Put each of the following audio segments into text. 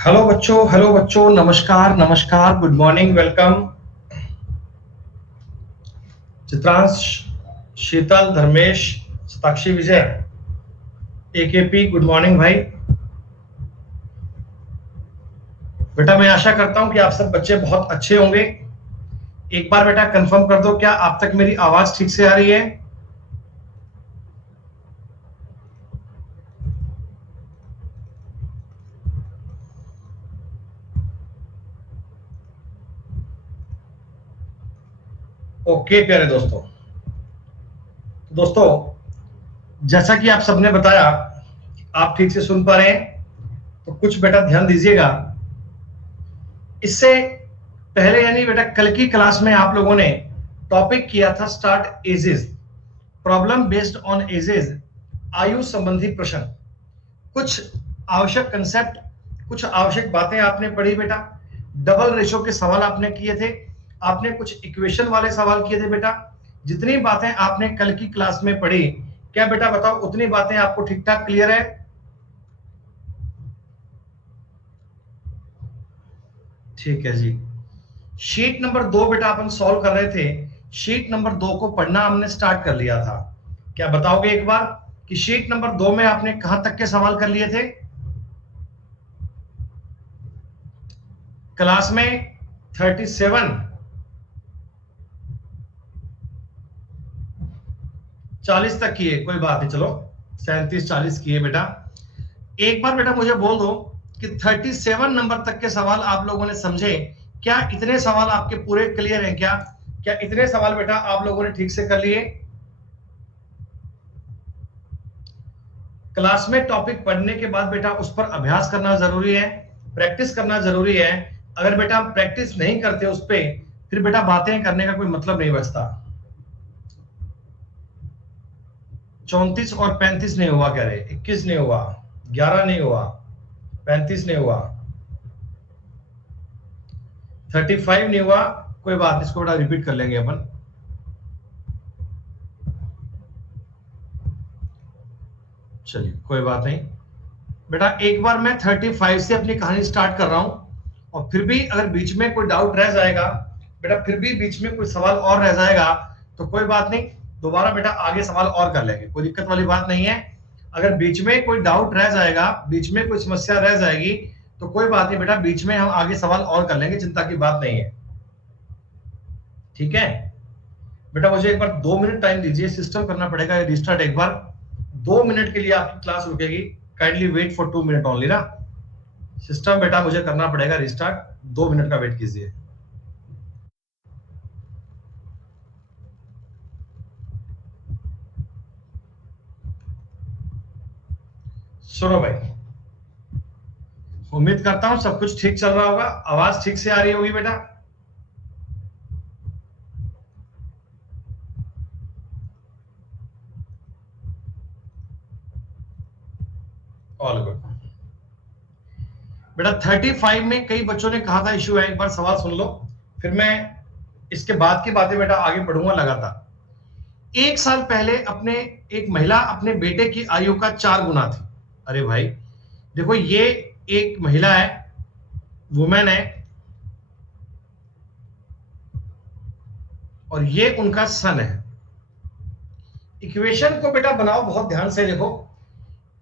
Hello बच्चों, नमस्कार नमस्कार, गुड मॉर्निंग, वेलकम। चित्रांश, शीतल, धर्मेश, साक्षी, विजय, एकेपी, गुड मॉर्निंग भाई। बेटा मैं आशा करता हूं कि आप सब बच्चे बहुत अच्छे होंगे। एक बार बेटा कंफर्म कर दो, क्या आप तक मेरी आवाज ठीक से आ रही है? ओके प्यारे दोस्तों। दोस्तों, जैसा कि आप सबने बताया, आप ठीक से सुन पा रहे हैं, तो कुछ बेटा ध्यान दीजिएगा। इससे पहले यानी बेटा कल की क्लास में आप लोगों ने टॉपिक किया था start ages, problem based on ages, आयु संबंधी प्रश्न। कुछ आवश्यक कंसेप्ट, कुछ आवश्यक बातें आपने पढ़ी बेटा। डबल रेशो के सवाल आपने किए थे, आपने कुछ इक्वेशन वाले सवाल किए थे बेटा। जितनी बातें आपने कल की क्लास में पढ़ी, क्या बेटा बताओ उतनी बातें आपको ठीक ठाक क्लियर है? ठीक है जी। शीट नंबर 2 बेटा अपन सॉल्व कर रहे थे। शीट नंबर 2 को पढ़ना हमने स्टार्ट कर लिया था। क्या बताओगे एक बार कि शीट नंबर 2 में आपने कहां तक के सवाल कर लिए थे क्लास में? 37, 40 तक किए, कोई बात नहीं, चलो 37 40 किए बेटा। एक बार बेटा मुझे बोल दो कि 37 नंबर तक के सवाल आप लोगों ने समझे? क्या इतने सवाल आपके पूरे क्लियर हैं? क्या क्या इतने सवाल बेटा आप लोगों ने ठीक से कर लिए? क्लास में टॉपिक पढ़ने के बाद बेटा उस पर अभ्यास करना जरूरी है, प्रैक्टिस करना जरूरी है। अगर बेटा हम प्रैक्टिस नहीं करते उस पर, फिर बेटा बातें करने का कोई मतलब नहीं बचता। 34 और 35 नहीं हुआ, कह रहे 21 नहीं हुआ, 11 नहीं हुआ, 35 नहीं हुआ, 35 नहीं हुआ, कोई बात नहीं, इसको बेटा रिपीट कर लेंगे अपन। चलिए कोई बात नहीं बेटा, एक बार मैं 35 से अपनी कहानी स्टार्ट कर रहा हूं, और फिर भी अगर बीच में कोई डाउट रह जाएगा बेटा, फिर भी बीच में कोई सवाल और रह जाएगा, तो कोई बात नहीं, दोबारा बेटा आगे सवाल और कर लेंगे, कोई दिक्कत वाली बात नहीं है। अगर बीच में कोई डाउट रह जाएगा, बीच में कोई समस्या रह जाएगी, तो कोई बात नहीं बेटा, बीच में हम आगे सवाल और कर लेंगे, चिंता की बात नहीं है। ठीक है बेटा, मुझे एक बार 2 मिनट टाइम दीजिए, सिस्टम करना पड़ेगा रिस्टार्ट एक बार। 2 मिनट के लिए आपकी क्लास रुकेगी, kindly wait for 2 minute only ना। सिस्टम बेटा मुझे करना पड़ेगा रिस्टार्ट, 2 मिनट का वेट कीजिए। सुनो भाई, उम्मीद करता हूं सब कुछ ठीक चल रहा होगा, आवाज ठीक से आ रही होगी बेटा। ऑल गुड बेटा। 35 में कई बच्चों ने कहा था इशू है, एक बार सवाल सुन लो, फिर मैं इसके बाद की बातें बेटा आगे पढ़ूंगा लगातार। 1 साल पहले अपने एक महिला अपने बेटे की आयु का 4 गुना थी। अरे भाई देखो, ये एक महिला है, वुमेन है, और ये उनका सन है। इक्वेशन को बेटा बनाओ बहुत ध्यान से, देखो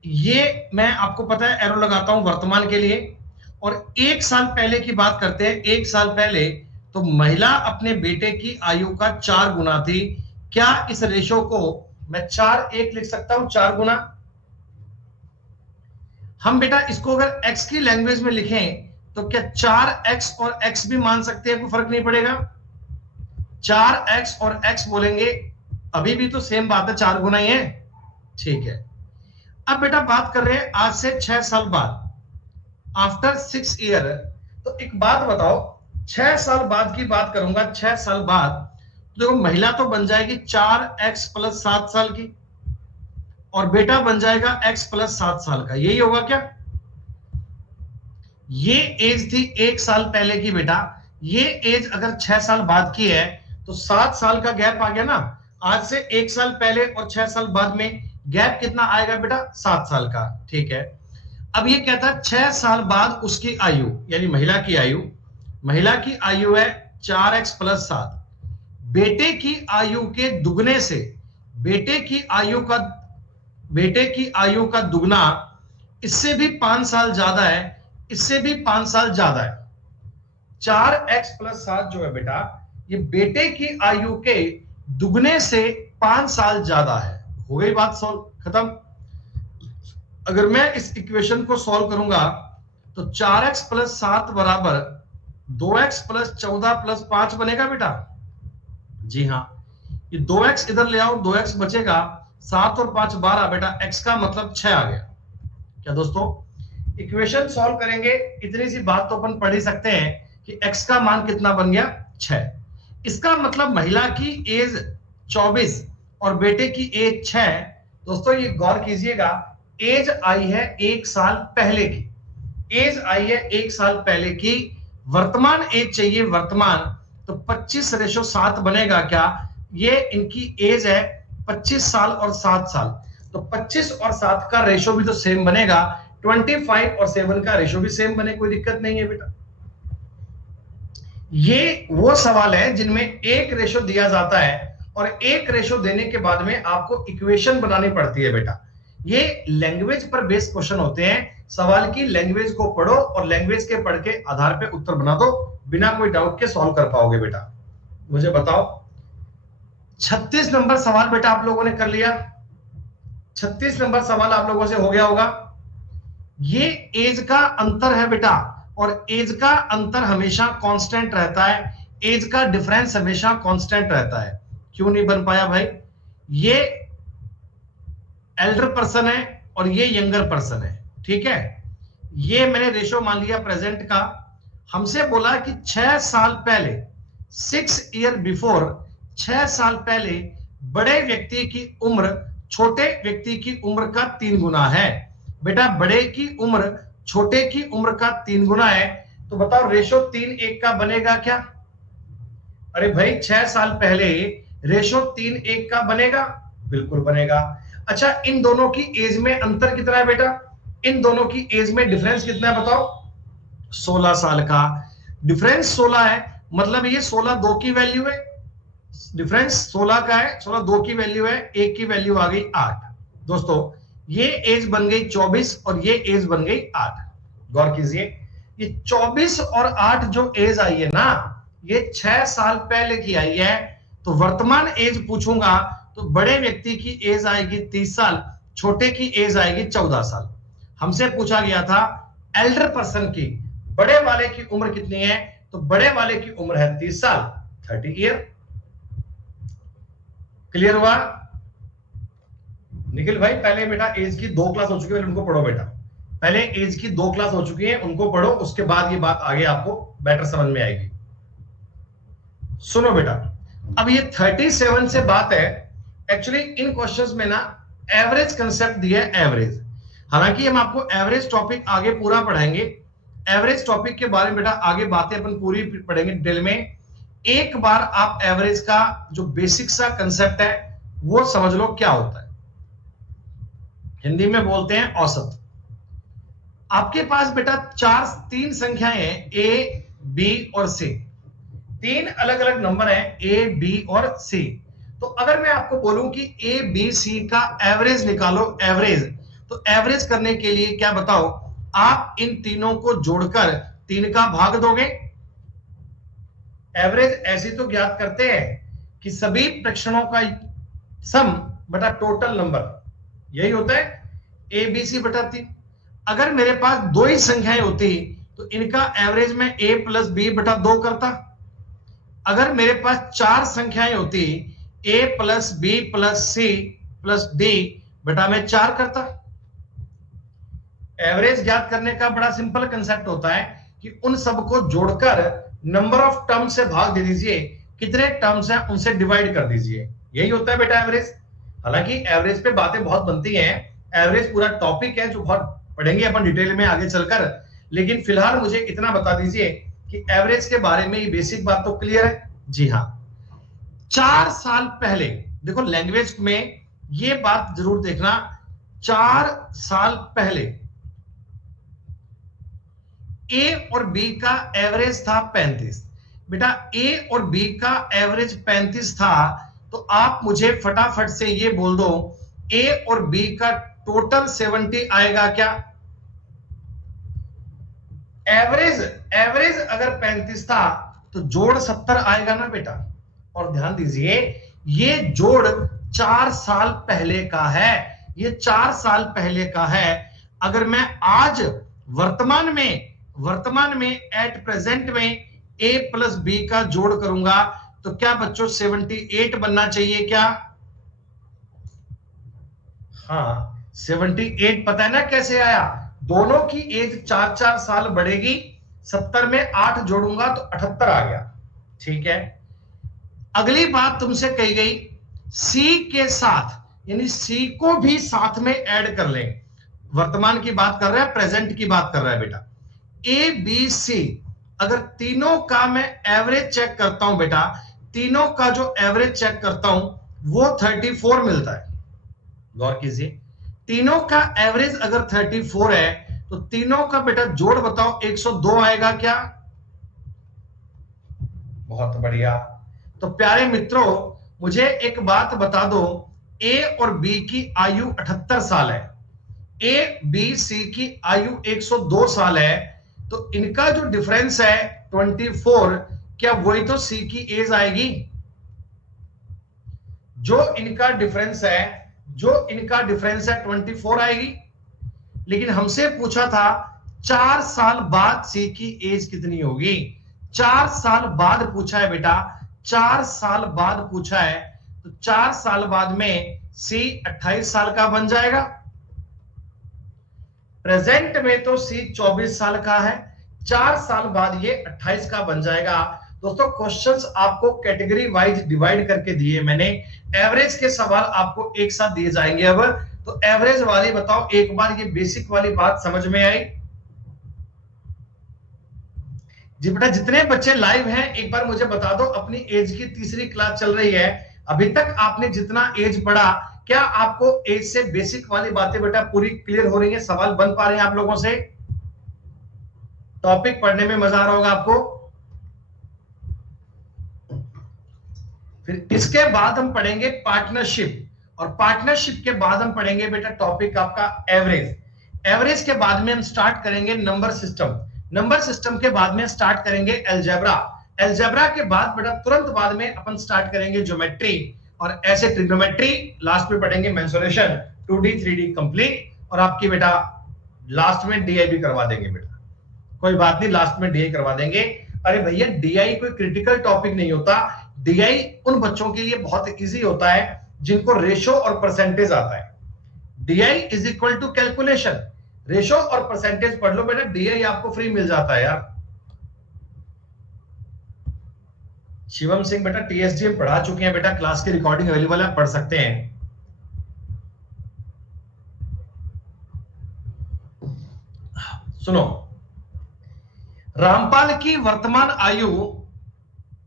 ये मैं आपको पता है एरो लगाता हूं वर्तमान के लिए, और 1 साल पहले की बात करते हैं। 1 साल पहले तो महिला अपने बेटे की आयु का 4 गुना थी। क्या इस रेशो को मैं 4:1 लिख सकता हूं? 4 गुना। हम बेटा इसको अगर x की लैंग्वेज में लिखें तो क्या 4x और x भी मान सकते हैं? कोई फर्क नहीं पड़ेगा। 4x और x बोलेंगे, अभी भी तो सेम बात है, 4 गुना ही है। ठीक है, अब बेटा बात कर रहे हैं आज से 6 साल बाद, आफ्टर 6 ईयर। तो एक बात बताओ, 6 साल बाद की बात करूंगा, 6 साल बाद तो देखो महिला तो बन जाएगी 4x प्लस 7 साल की, और बेटा बन जाएगा x प्लस 7 साल का। यही होगा क्या? ये एज थी 1 साल पहले की बेटा, ये एज अगर 6 साल बाद की है तो 7 साल का गैप आ गया ना। आज से 1 साल पहले और 6 साल बाद में गैप कितना आएगा बेटा? 7 साल का। ठीक है, अब ये कहता है 6 साल बाद उसकी आयु, यानी महिला की आयु है 4x प्लस 7। बेटे की आयु के दुगने से, बेटे की आयु का दुगना, इससे भी 5 साल ज्यादा है, इससे भी 5 साल ज्यादा है। 4x प्लस 7 जो है बेटा, ये बेटे की आयु के दुगने से 5 साल ज्यादा है। हो गई बात सॉल्व, खत्म। अगर मैं इस इक्वेशन को सॉल्व करूंगा तो 4x प्लस 7 बराबर 2x प्लस 14 प्लस 5 बनेगा बेटा। जी हाँ, ये 2x इधर ले आओ, 2x बचेगा, 7 और 5 12 बेटा, x का मतलब 6 आ गया। क्या दोस्तों, इक्वेशन सॉल्व करेंगे, इतनी सी बात तो अपन पढ़ ही सकते हैं कि x का मान कितना बन गया, 6। इसका मतलब महिला की एज 24 और बेटे की एज 6। दोस्तों ये गौर कीजिएगा, एज आई है 1 साल पहले की, एज आई है 1 साल पहले की, वर्तमान एज चाहिए वर्तमान, तो 25:7 बनेगा क्या, ये इनकी एज है 25 साल और 7 साल, तो 25 और 7 का रेशो भी तो सेम बनेगा, 25 और 7 का रेशो भी सेम बने, कोई दिक्कत नहीं है बेटा। ये वो सवाल है जिनमें एक रेशो दिया जाता है और एक रेशो देने के बाद में आपको इक्वेशन बनानी पड़ती है बेटा। ये लैंग्वेज पर बेस्ड क्वेश्चन होते हैं, सवाल की लैंग्वेज को पढ़ो और लैंग्वेज के पढ़ के आधार पे उत्तर बना दो, बिना कोई डाउट के सॉल्व कर पाओगे बेटा। मुझे बताओ, 36 नंबर सवाल बेटा आप लोगों ने कर लिया, 36 नंबर सवाल आप लोगों से हो गया होगा। ये एज का अंतर है बेटा, और एज का अंतर हमेशा कांस्टेंट रहता है, एज का डिफरेंस हमेशा कांस्टेंट रहता है। क्यों नहीं बन पाया भाई, ये एल्डर पर्सन है और ये यंगर पर्सन है, ठीक है। ये मैंने रेशो मान लिया प्रेजेंट का, हमसे बोला कि 6 साल पहले, 6 ईयर बिफोर, 6 साल पहले बड़े व्यक्ति की उम्र छोटे व्यक्ति की उम्र का 3 गुना है। बेटा बड़े की उम्र छोटे की उम्र का 3 गुना है, तो बताओ रेशो 3:1 का बनेगा क्या? अरे भाई 6 साल पहले रेशो 3:1 का बनेगा, बिल्कुल बनेगा। अच्छा, इन दोनों की एज में अंतर कितना है बेटा, इन दोनों की एज में डिफरेंस कितना है बताओ, 16 साल का डिफरेंस। 16 है, मतलब ये 16 2 की वैल्यू है, डिफरेंस 16 का है, 16 2 की वैल्यू है, 1 की वैल्यू आ गई 8। दोस्तों ये एज बन गई 24 और ये एज बन गई 8। गौर कीजिए, ये 24 और 8 जो एज आई है ना, ये 6 साल पहले की आई है। तो वर्तमान एज पूछूंगा तो बड़े व्यक्ति की एज आएगी 30 साल, छोटे की एज आएगी 14 साल। हमसे पूछा गया था एल्डर पर्सन की, बड़े वाले की उम्र कितनी है, तो बड़े वाले की उम्र है 30 साल, 30 ईयर। क्लियर हुआ निखिल भाई? पहले बेटा एज की 2 क्लास हो चुकी है, उनको पढ़ो बेटा, पहले एज की 2 क्लास हो चुकी है, उनको पढ़ो, उसके बाद ये बात आगे आपको बेटर समझ में आएगी। सुनो बेटा, अब ये 37 से बात है, एक्चुअली इन क्वेश्चंस में ना एवरेज कंसेप्ट दिया है, एवरेज। हालांकि हम आपको एवरेज टॉपिक आगे पूरा पढ़ाएंगे, एवरेज टॉपिक के बारे में बेटा आगे बातें अपन पूरी पढ़ेंगे डिटेल में। एक बार आप एवरेज का जो बेसिक सा कंसेप्ट है वो समझ लो क्या होता है। हिंदी में बोलते हैं औसत। आपके पास बेटा 3 संख्याएं हैं, ए बी और सी, 3 अलग अलग नंबर हैं, ए बी और सी। तो अगर मैं आपको बोलूं कि ए बी सी का एवरेज निकालो, एवरेज, तो एवरेज करने के लिए क्या बताओ, आप इन तीनों को जोड़कर 3 का भाग दोगे। एवरेज ऐसे तो ज्ञात करते हैं कि सभी प्रक्षणों का सम बटा टोटल नंबर, यही होता है ए बी सी बटा 3। अगर मेरे पास 2 ही संख्याएं होती तो इनका एवरेज में ए प्लस बी बटा 2 करता। अगर मेरे पास 4 संख्याएं होती, A plus B plus C plus D बटा में 4 करता। एवरेज ज्ञात करने का बड़ा सिंपल कंसेप्ट होता है कि उन सबको जोड़कर नंबर ऑफ टर्म से भाग दे दीजिए, कितने टर्म्स हैं उनसे डिवाइड कर दीजिए, यही होता है बेटा एवरेज। हालांकि एवरेज पे बातें बहुत बनती हैं, एवरेज पूरा टॉपिक है जो बहुत पढ़ेंगे अपन डिटेल में आगे चलकर, लेकिन फिलहाल मुझे इतना बता दीजिए कि एवरेज के बारे में ये बेसिक बात तो क्लियर है। जी हाँ, 4 साल पहले, देखो लैंग्वेज में ये बात जरूर देखना, 4 साल पहले ए और बी का एवरेज था 35। बेटा ए और बी का एवरेज 35 था, तो आप मुझे फटाफट से ये बोल दो ए और बी का टोटल 70 आएगा क्या? एवरेज एवरेज अगर 35 था तो जोड़ 70 आएगा ना बेटा। और ध्यान दीजिए ये जोड़ 4 साल पहले का है, ये 4 साल पहले का है। अगर मैं आज वर्तमान में एट प्रेजेंट में ए प्लस बी का जोड़ करूंगा तो क्या बच्चों 78 बनना चाहिए क्या? हाँ 78। पता है ना कैसे आया? दोनों की एज 4-4 साल बढ़ेगी, 70 में 8 जोड़ूंगा तो 78 आ गया। ठीक है, अगली बात तुमसे कही गई सी के साथ, यानी सी को भी साथ में ऐड कर लें। वर्तमान की बात कर रहा है, प्रेजेंट की बात कर रहा है बेटा। ए बी सी अगर तीनों का मैं एवरेज चेक करता हूं बेटा, तीनों का जो एवरेज चेक करता हूं वो 34 मिलता है। गौर कीजिए, तीनों का एवरेज अगर 34 है तो तीनों का बेटा जोड़ बताओ 102 आएगा क्या? बहुत बढ़िया। तो प्यारे मित्रों मुझे एक बात बता दो, ए और बी की आयु 78 साल है, ए बी सी की आयु 102 साल है, तो इनका जो डिफरेंस है 24, क्या वही तो सी की एज आएगी? जो इनका डिफरेंस है 24 आएगी। लेकिन हमसे पूछा था 4 साल बाद सी की एज कितनी होगी? 4 साल बाद पूछा है बेटा, 4 साल बाद पूछा है, तो 4 साल बाद में सी 28 साल का बन जाएगा। प्रेजेंट में तो सी 24 साल का है, 4 साल बाद ये 28 का बन जाएगा। दोस्तों क्वेश्चंस आपको कैटेगरी वाइज डिवाइड करके दिए मैंने, एवरेज के सवाल आपको एक साथ दिए जाएंगे। अब तो एवरेज वाली बताओ, एक बार ये बेसिक वाली बात समझ में आई जी? बेटा जितने बच्चे लाइव हैं एक बार मुझे बता दो, अपनी एज की तीसरी क्लास चल रही है, अभी तक आपने जितना एज पढ़ा, क्या आपको एज से बेसिक वाली बातें बेटा पूरी क्लियर हो रही है? सवाल बन पा रहे हैं आप लोगों से? टॉपिक पढ़ने में मजा आ रहा होगा आपको। फिर इसके बाद हम पढ़ेंगे पार्टनरशिप, और पार्टनरशिप के बाद हम पढ़ेंगे बेटा टॉपिक आपका एवरेज। एवरेज के बाद में हम स्टार्ट करेंगे नंबर सिस्टम, नंबर सिस्टम के बाद में स्टार्ट करेंगे अलजेब्रा, अलजेब्रा के बाद बेटा तुरंत बाद में अपन स्टार्ट करेंगे ज्योमेट्री, और ऐसे ट्रिग्नोमेट्री, लास्ट में पढ़ेंगे मेंसुरेशन, 2D 3D कंप्लीट, और आपकी बेटा लास्ट में डीआई भी करवा देंगे बेटा। कोई बात नहीं, लास्ट में डीआई करवा देंगे। अरे भैया डीआई कोई क्रिटिकल टॉपिक नहीं होता, डीआई उन बच्चों के लिए बहुत इजी होता है जिनको रेशो और परसेंटेज आता है। DI is equal to calculation, ratio और परसेंटेज पढ़ लो बेटा, डीआई आपको फ्री मिल जाता है यार। शिवम सिंह बेटा टीएसडीएम पढ़ा चुके हैं बेटा, क्लास की रिकॉर्डिंग अवेलेबल है, पढ़ सकते हैं। सुनो, रामपाल की वर्तमान आयु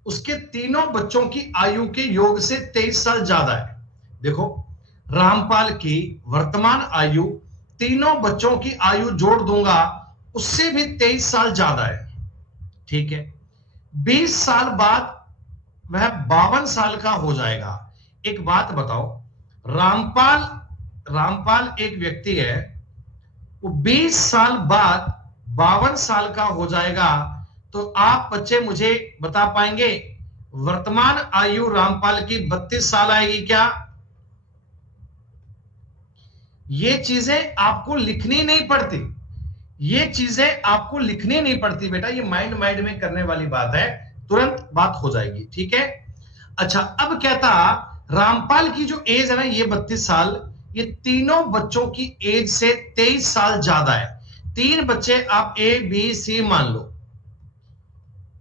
उसके तीनों बच्चों की आयु के योग से 23 साल ज्यादा है। देखो रामपाल की वर्तमान आयु तीनों बच्चों की आयु जोड़ दूंगा उससे भी 23 साल ज्यादा है। ठीक है, 20 साल बाद वह 52 साल का हो जाएगा। एक बात बताओ, रामपाल एक व्यक्ति है, वो 20 साल बाद 52 साल का हो जाएगा, तो आप बच्चे मुझे बता पाएंगे वर्तमान आयु रामपाल की 32 साल आएगी क्या? ये चीजें आपको लिखनी नहीं पड़ती, ये चीजें आपको लिखनी नहीं पड़ती बेटा, ये माइंड में करने वाली बात है, तुरंत बात हो जाएगी। ठीक है, अच्छा अब कहता रामपाल की जो एज है ना ये 32 साल, ये तीनों बच्चों की एज से 23 साल ज्यादा है। 3 बच्चे आप ए बी सी मान लो,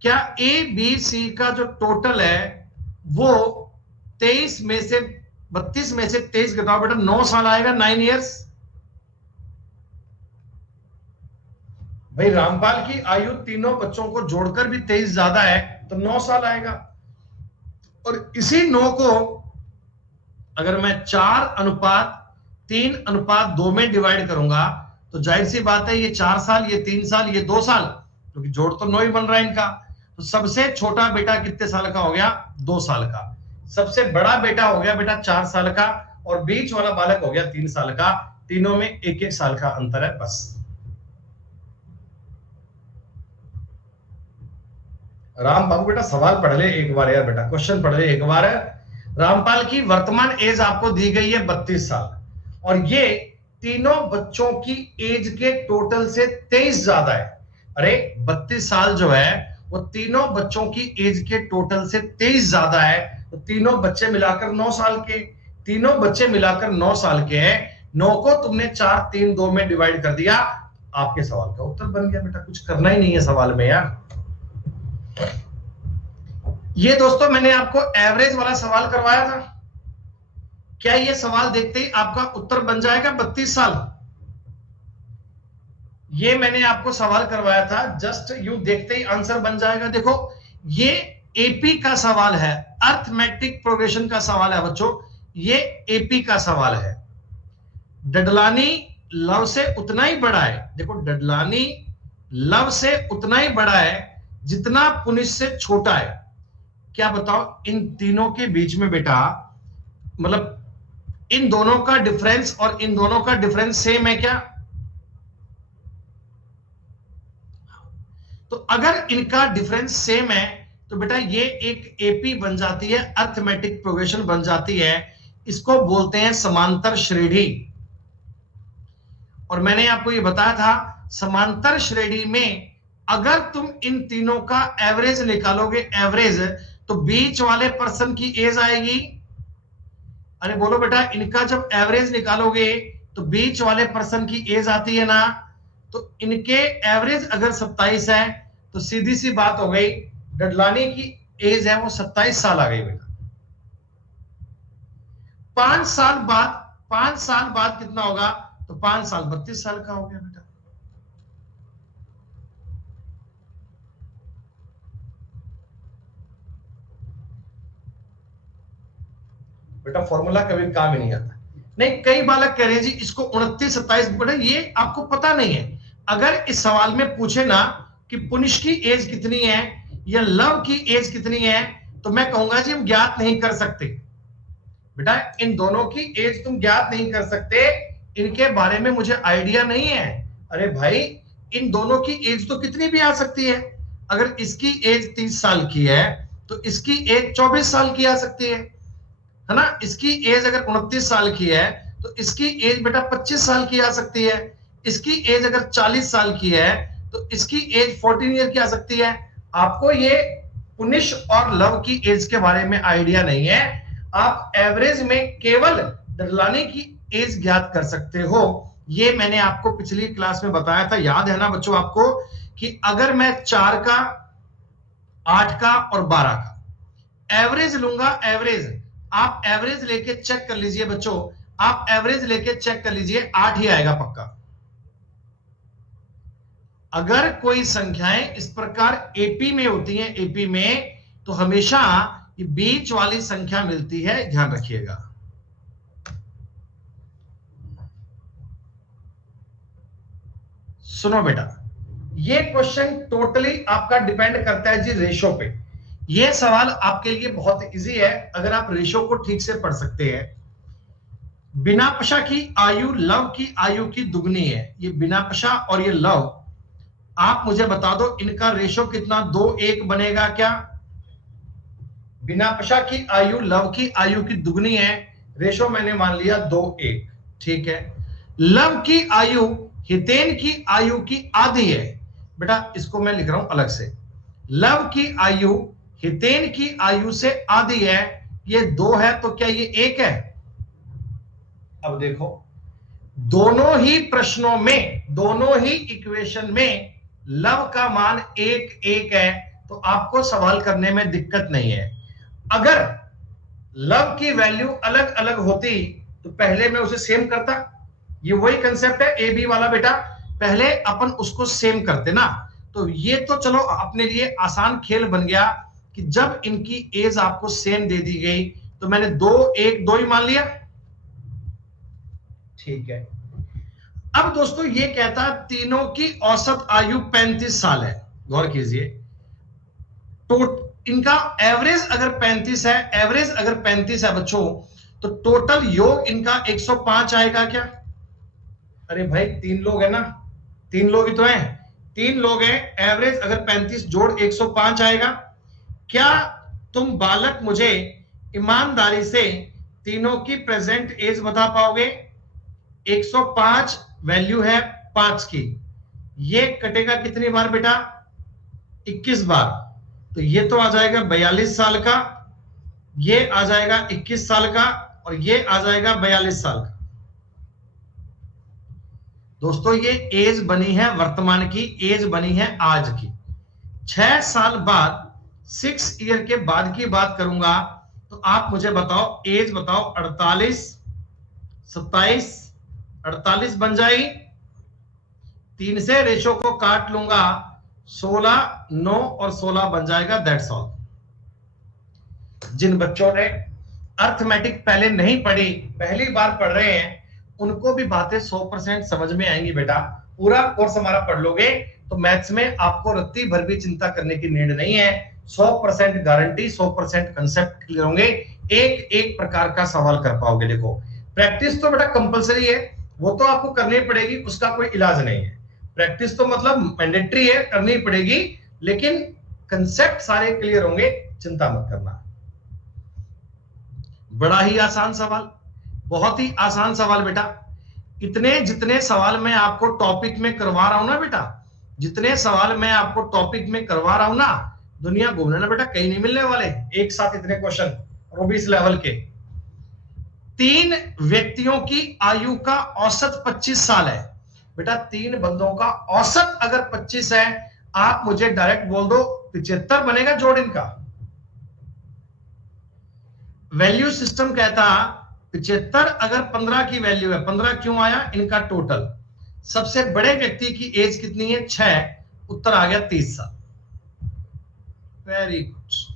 क्या ए बी सी का जो टोटल है वो 23 में से 32 में से 23 घटाओ बेटा 9 साल आएगा, 9 इयर्स। भाई रामपाल की आयु तीनों बच्चों को जोड़कर भी 23 ज्यादा है, तो 9 साल आएगा। और इसी 9 को अगर मैं 4:3:2 में डिवाइड करूंगा तो जाहिर सी बात है ये 4 साल, ये 3 साल, ये 2 साल, क्योंकि जोड़ तो 9 ही बन रहा है इनका। तो सबसे छोटा बेटा कितने साल का हो गया? 2 साल का। सबसे बड़ा बेटा हो गया बेटा 4 साल का, और बीच वाला बालक हो गया 3 साल का। तीनों में 1-1 साल का अंतर है बस। राम बाबू बेटा सवाल पढ़ ले एक बार यार, बेटा क्वेश्चन पढ़ ले एक बार। रामपाल की वर्तमान एज आपको दी गई है 32 साल, और ये तीनों बच्चों की एज के टोटल से 23 ज्यादा है। अरे 32 साल जो है वो तीनों बच्चों की एज के टोटल से 23 ज्यादा है। तो तीनों बच्चे मिलाकर 9 साल के, तीनों बच्चे मिलाकर 9 साल के हैं। 9 को तुमने 4, 3, 2 में डिवाइड कर दिया, आपके सवाल का उत्तर बन गया बेटा। कुछ करना ही नहीं है सवाल में यार। ये दोस्तों मैंने आपको एवरेज वाला सवाल करवाया था। क्या ये सवाल देखते ही आपका उत्तर बन जाएगा 32 साल? ये मैंने आपको सवाल करवाया था, जस्ट यू देखते ही आंसर बन जाएगा। देखो ये एपी का सवाल है, अर्थमेटिक प्रोग्रेशन का सवाल है बच्चों। ये एपी का सवाल है। डडलानी लव से उतना ही बड़ा है। देखो डडलानी लव से उतना ही बड़ा है जितना पुनिश से छोटा है। क्या बताओ इन तीनों के बीच में बेटा, मतलब इन दोनों का डिफरेंस और इन दोनों का डिफरेंस सेम है क्या? तो अगर इनका डिफरेंस सेम है तो बेटा ये एक एपी बन जाती है, अर्थमेटिक प्रोग्रेशन बन जाती है। इसको बोलते हैं समांतर श्रेणी। और मैंने आपको ये बताया था समांतर श्रेणी में अगर तुम इन तीनों का एवरेज निकालोगे, एवरेज, तो बीच वाले पर्सन की एज आएगी। अरे बोलो बेटा, इनका जब एवरेज निकालोगे तो बीच वाले पर्सन की एज आती है ना। तो इनके एवरेज अगर 27 है तो सीधी सी बात हो गई, डडलानी की एज है वो 27 साल आ गई बेटा। 5 साल बाद कितना होगा? तो 5 साल 32 साल का हो गया बेटा। बेटा फॉर्मूला कभी काम ही नहीं आता। नहीं, कई बालक कह रहे हैं जी इसको 29, 27, बेटा ये आपको पता नहीं है। अगर इस सवाल में पूछे ना कि पुनिश की एज कितनी है या लव की एज कितनी है, तो मैं कहूंगा जी हम ज्ञात नहीं कर सकते। बेटा इन दोनों की एज तुम ज्ञात नहीं कर सकते, इनके बारे में मुझे आइडिया नहीं है। अरे भाई इन दोनों की एज तो कितनी भी आ सकती है। अगर इसकी एज 30 साल की है तो इसकी एज 24 साल की आ सकती है ना। इसकी एज अगर 29 साल की है तो इसकी एज बेटा 25 साल की आ सकती है। इसकी एज अगर 40 साल की है तो इसकी एज 14 ईयर की आ सकती है। आपको ये पुनिश और लव की एज के बारे में आइडिया नहीं है। आप एवरेज में केवल डडलानी की एज ज्ञात कर सकते हो। ये मैंने आपको पिछली क्लास में बताया था, याद है ना बच्चों आपको, कि अगर मैं 4 का, 8 का और 12 का एवरेज लूंगा, एवरेज आप एवरेज लेके चेक कर लीजिए बच्चों, आप एवरेज लेके चेक कर लीजिए, 8 ही आएगा पक्का। अगर कोई संख्याएं इस प्रकार एपी में होती हैं, एपी में, तो हमेशा ये बीच वाली संख्या मिलती है, ध्यान रखिएगा। सुनो बेटा, ये क्वेश्चन टोटली आपका डिपेंड करता है जी रेशो पे। ये सवाल आपके लिए बहुत इजी है अगर आप रेशो को ठीक से पढ़ सकते हैं। बिनापशा की आयु लव की आयु की दुगनी है। ये बिनापशा और ये लव, आप मुझे बता दो इनका रेशो कितना 2:1 बनेगा क्या? बिनापशा की आयु लव की आयु की दुगनी है, रेशो मैंने मान लिया 2:1, ठीक है। लव की आयु हितेन की आयु की आधी है। बेटा इसको मैं लिख रहा हूं अलग से, लव की आयु हितेन की आयु से आधी है। ये 2 है तो क्या ये 1 है? अब देखो दोनों ही प्रश्नों में, दोनों ही इक्वेशन में लव का मान 1-1 है, तो आपको सवाल करने में दिक्कत नहीं है। अगर लव की वैल्यू अलग अलग होती तो पहले मैं उसे सेम करता। ये वही कंसेप्ट है ए बी वाला बेटा, पहले अपन उसको सेम करते ना। तो ये तो चलो अपने लिए आसान खेल बन गया कि जब इनकी एज आपको सेम दे दी गई तो मैंने 2-1-2 ही मान लिया, ठीक है। अब दोस्तों ये कहता है तीनों की औसत आयु 35 साल है। गौर कीजिए, इनका एवरेज अगर 35 है, एवरेज अगर 35 है बच्चों, तो टोटल योग इनका 105 आएगा क्या? अरे भाई 3 लोग है ना, 3 लोग ही तो हैं, 3 लोग हैं, एवरेज अगर 35 जोड़ 105 आएगा। क्या तुम बालक मुझे ईमानदारी से तीनों की प्रेजेंट एज बता पाओगे? 105 वैल्यू है 5 की, ये कटेगा कितनी बार बेटा? 21 बार। तो ये तो आ जाएगा 42 साल का, ये आ जाएगा 21 साल का, और ये आ जाएगा 42 साल का। दोस्तों ये एज बनी है वर्तमान की, एज बनी है आज की। 6 साल बाद, 6 ईयर के बाद की बात करूंगा, तो आप मुझे बताओ, एज बताओ, 48, 27, 48 बन जाएगी। 3 से रेशो को काट लूंगा, 16, 9 और 16 बन जाएगा। That's all. जिन बच्चों ने अर्थमेटिक पहले नहीं पढ़ी, पहली बार पढ़ रहे हैं, उनको भी बातें 100% समझ में आएंगी बेटा। पूरा कोर्स हमारा पढ़ लोगे तो मैथ्स में आपको रत्ती भर भी चिंता करने की नीड नहीं है। 100% गारंटी, 100% कंसेप्ट क्लियर होंगे, एक एक प्रकार का सवाल कर पाओगे। देखो प्रैक्टिस तो बेटा कंपलसरी है, वो तो आपको करनी पड़ेगी, उसका कोई इलाज नहीं है। प्रैक्टिस तो मतलब मैंडेटरी है, करनी पड़ेगी, लेकिन कंसेप्ट सारे क्लियर होंगे, चिंता मत करना। बड़ा ही आसान सवाल, बहुत ही आसान सवाल बेटा। इतने जितने सवाल मैं आपको टॉपिक में करवा रहा हूं ना बेटा, जितने सवाल मैं आपको टॉपिक में करवा रहा हूं ना, दुनिया घूमने ना बेटा, कहीं नहीं मिलने वाले एक साथ इतने क्वेश्चन, और वो भी इस लेवल के। 3 व्यक्तियों की आयु का औसत 25 साल है बेटा। 3 बंदों का औसत अगर 25 है, आप मुझे डायरेक्ट बोल दो 75 बनेगा जोड़ इनका। वैल्यू सिस्टम कहता 75 अगर 15 की वैल्यू है, 15 क्यों आया? इनका टोटल। सबसे बड़े व्यक्ति की एज कितनी है? 6, उत्तर आ गया 30 साल। Very good.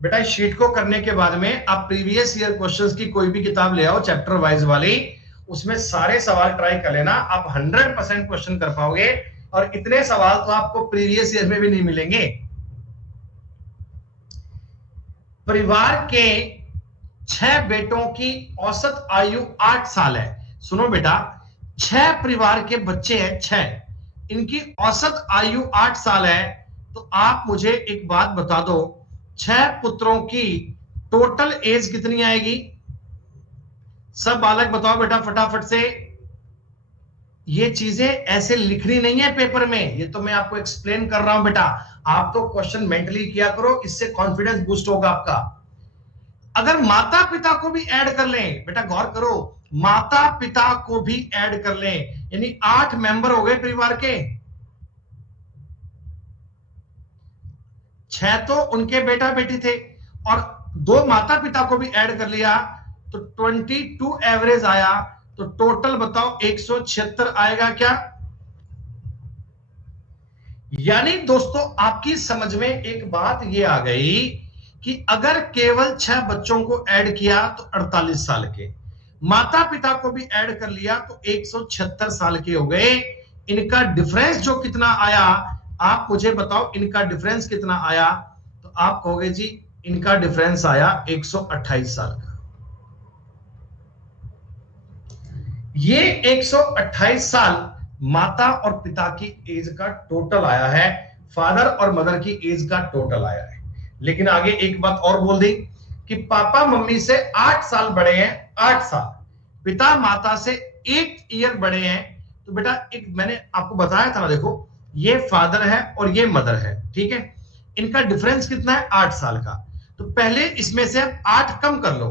बेटा इस शीट को करने के बाद में आप प्रीवियस ईयर क्वेश्चंस की कोई भी किताब ले आओ, चैप्टर वाइज वाली, उसमें सारे सवाल ट्राई कर लेना, आप 100% क्वेश्चन कर पाओगे। और इतने सवाल तो आपको प्रीवियस ईयर में भी नहीं मिलेंगे। परिवार के 6 बेटों की औसत आयु 8 साल है। सुनो बेटा, 6 परिवार के बच्चे हैं, 6, इनकी औसत आयु 8 साल है। तो आप मुझे एक बात बता दो, 6 पुत्रों की टोटल एज कितनी आएगी? सब बालक बताओ बेटा फटाफट से। ये चीजें ऐसे लिखनी नहीं है पेपर में, ये तो मैं आपको एक्सप्लेन कर रहा हूं बेटा। आप तो क्वेश्चन मेंटली किया करो, इससे कॉन्फिडेंस बूस्ट होगा आपका। अगर माता पिता को भी ऐड कर लें बेटा, गौर करो, माता पिता को भी ऐड कर लें, यानी 8 मेंबर हो गए परिवार के। 6 तो उनके बेटा बेटी थे, और 2 माता पिता को भी ऐड कर लिया, तो 22 एवरेज आया। तो टोटल बताओ 176 आएगा क्या? यानी दोस्तों आपकी समझ में एक बात ये आ गई कि अगर केवल 6 बच्चों को ऐड किया तो 48 साल के, माता पिता को भी ऐड कर लिया तो 176 साल के हो गए। इनका डिफरेंस जो कितना आया, आप मुझे बताओ, इनका डिफरेंस कितना आया? तो आप कहोगे जी इनका डिफरेंस आया 128 साल का। ये 128 साल माता और पिता की एज का टोटल आया है, फादर और मदर की एज का टोटल आया है। लेकिन आगे एक बात और बोल दी कि पापा मम्मी से 8 साल बड़े हैं, 8 साल, पिता माता से 1 ईयर बड़े हैं। तो बेटा एक मैंने आपको बताया था ना, देखो ये फादर है और ये मदर है, ठीक है, इनका डिफरेंस कितना है? 8 साल का। तो पहले इसमें से 8 कम कर लो,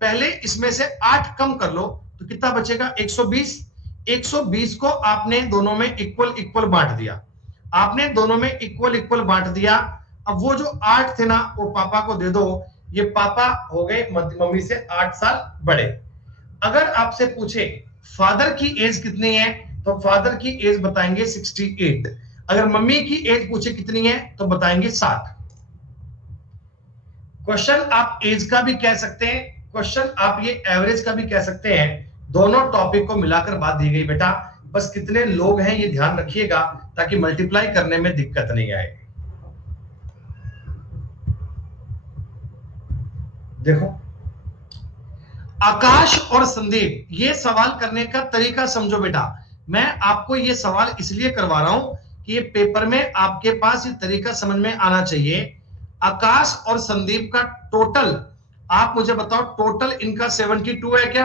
पहले इसमें से 8 कम कर लो, तो कितना बचेगा? 120। 120 को आपने दोनों में इक्वल इक्वल बांट दिया, आपने दोनों में इक्वल इक्वल बांट दिया। अब वो जो 8 थे ना, वो पापा को दे दो, ये पापा हो गए मम्मी से 8 साल बड़े। अगर आपसे पूछे फादर की एज कितनी है, तो फादर की एज बताएंगे 68। अगर मम्मी की एज पूछे कितनी है, तो बताएंगे 60। क्वेश्चन आप एज का भी कह सकते हैं, क्वेश्चन आप ये एवरेज का भी कह सकते हैं, दोनों टॉपिक को मिलाकर बात दी गई बेटा। बस कितने लोग हैं ये ध्यान रखिएगा ताकि मल्टीप्लाई करने में दिक्कत नहीं आए। देखो आकाश और संदीप, ये सवाल करने का तरीका समझो बेटा। मैं आपको ये सवाल इसलिए करवा रहा हूं कि ये पेपर में आपके पास ये तरीका समझ में आना चाहिए। आकाश और संदीप का टोटल आप मुझे बताओ, टोटल इनका 72 है क्या?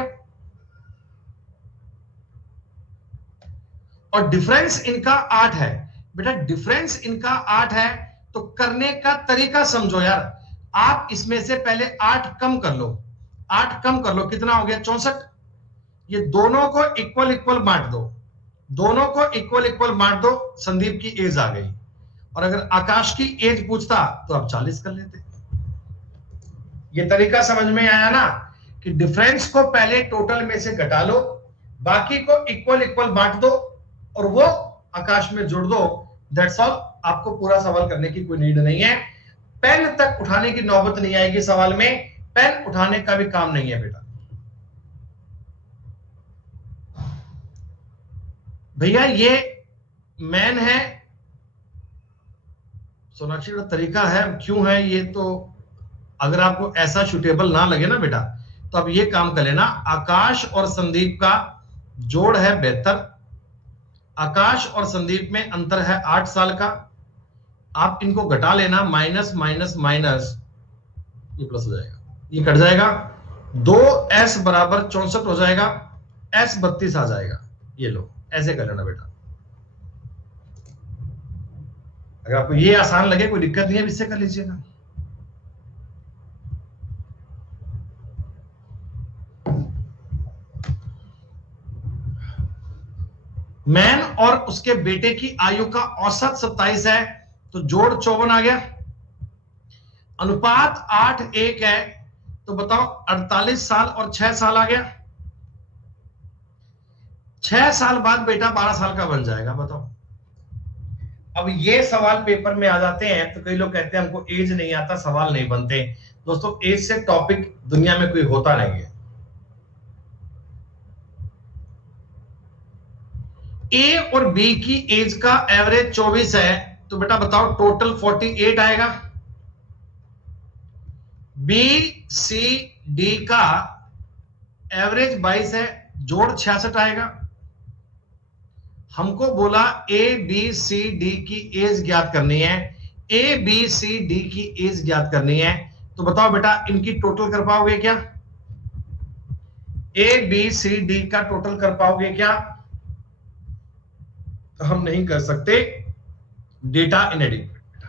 और डिफरेंस इनका 8 है बेटा। डिफरेंस इनका 8 है तो करने का तरीका समझो यार। आप इसमें से पहले 8 कम कर लो, 8 कम कर लो, कितना हो गया? 64। ये दोनों को इक्वल इक्वल बांट दो, दोनों को इक्वल इक्वल बांट दो, संदीप की एज आ गई। और अगर आकाश की एज पूछता तो आप 40 कर लेते। ये तरीका समझ में आया ना कि डिफरेंस को पहले टोटल में से घटा लो, बाकी को इक्वल इक्वल बांट दो और वो आकाश में जोड़ दो। That's all. आपको पूरा सवाल करने की कोई नीड नहीं है। पेन तक उठाने की नौबत नहीं आएगी सवाल में, पेन उठाने का भी काम नहीं है बेटा। भैया ये मैन है, सोनाक्षी का तरीका है, क्यों है ये? तो अगर आपको ऐसा सुटेबल ना लगे ना बेटा, तो अब ये काम कर लेना। आकाश और संदीप का जोड़ है 72। आकाश और संदीप में अंतर है 8 साल का। आप इनको घटा लेना, माइनस माइनस माइनस, ये प्लस हो जाएगा, ये कट जाएगा। 2s बराबर 64 हो जाएगा, s 32 आ जाएगा। ये लो, ऐसे कर लेना बेटा। अगर आपको ये आसान लगे, कोई दिक्कत नहीं है, इससे कर लीजिएगा। मैन और उसके बेटे की आयु का औसत 27 है, तो जोड़ 54 आ गया। अनुपात 8:1 है, तो बताओ 48 साल और 6 साल आ गया। 6 साल बाद बेटा 12 साल का बन जाएगा। बताओ, अब ये सवाल पेपर में आ जाते हैं तो कई लोग कहते हैं हमको एज नहीं आता, सवाल नहीं बनते। दोस्तों, एज से टॉपिक दुनिया में कोई होता नहीं है। ए और बी की एज का एवरेज 24 है, तो बेटा बताओ टोटल 48 आएगा। बी सी डी का एवरेज 22 है, जोड़ 66 आएगा। हमको बोला ए बी सी डी की एज ज्ञात करनी है, ए बी सी डी की एज ज्ञात करनी है। तो बताओ बेटा इनकी टोटल कर पाओगे क्या? ए बी सी डी का टोटल कर पाओगे क्या? तो हम नहीं कर सकते, डेटा इनएडिक्वेट।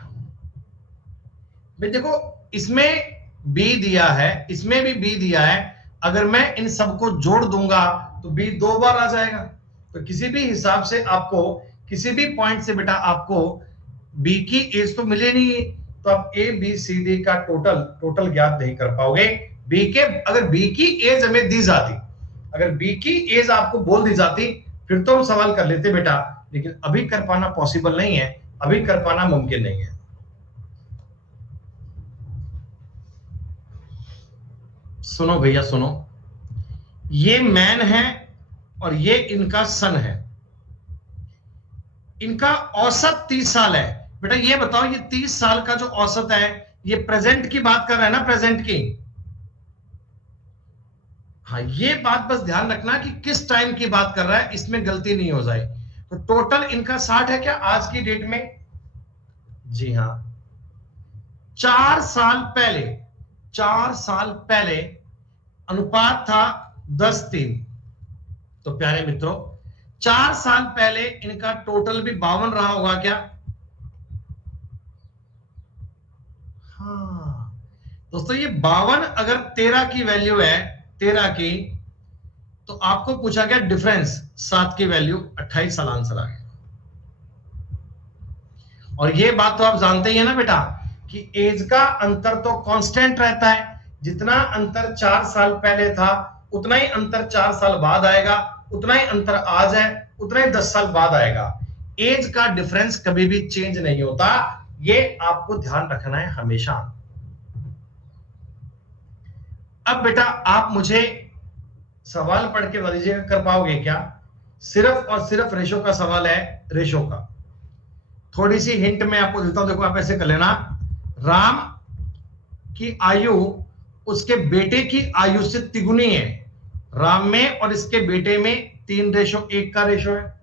भाई देखो, इसमें बी दिया है, इसमें भी बी दिया है। अगर मैं इन सबको जोड़ दूंगा तो बी 2 बार आ जाएगा। तो किसी भी हिसाब से आपको, किसी भी पॉइंट से बेटा आपको बी की एज तो मिले नहीं, तो आप ए बी सी डी का टोटल ज्ञात नहीं कर पाओगे। बी के, अगर बी की एज हमें दी जाती, अगर बी की एज आपको बोल दी जाती, फिर तो हम सवाल कर लेते बेटा, लेकिन अभी कर पाना पॉसिबल नहीं है, अभी कर पाना मुमकिन नहीं है। सुनो भैया सुनो, ये मैन है और ये इनका सन है। इनका औसत 30 साल है। बेटा ये बताओ, ये 30 साल का जो औसत है, ये प्रेजेंट की बात कर रहा है ना, प्रेजेंट की। हाँ, ये बात बस ध्यान रखना कि किस टाइम की बात कर रहा है, इसमें गलती नहीं हो जाए। तो टोटल इनका 60 है क्या आज की डेट में? जी हाँ। 4 साल पहले, 4 साल पहले अनुपात था 10:3। तो प्यारे मित्रों, 4 साल पहले इनका टोटल भी 52 रहा होगा क्या? हाँ दोस्तों, ये 52 अगर 13 की वैल्यू है, 13 की, तो आपको पूछा गया डिफरेंस 7 की वैल्यू 28 साल आंसर आ गया। और ये बात तो आप जानते ही है ना बेटा कि एज का अंतर तो कांस्टेंट रहता है। जितना अंतर 4 साल पहले था, उतना ही अंतर 4 साल बाद आएगा, उतना ही अंतर आज है, उतना ही 10 साल बाद आएगा। एज का डिफरेंस कभी भी चेंज नहीं होता, ये आपको ध्यान रखना है हमेशा। अब बेटा आप मुझे सवाल पढ़ के बता दीजिएगा, कर पाओगे क्या? सिर्फ और सिर्फ रेशो का सवाल है, रेशो का। थोड़ी सी हिंट मैं आपको देता हूं, देखो आप ऐसे कर लेना। राम की आयु उसके बेटे की आयु से तिगुनी है। राम में और इसके बेटे में 3:1 का रेशो है।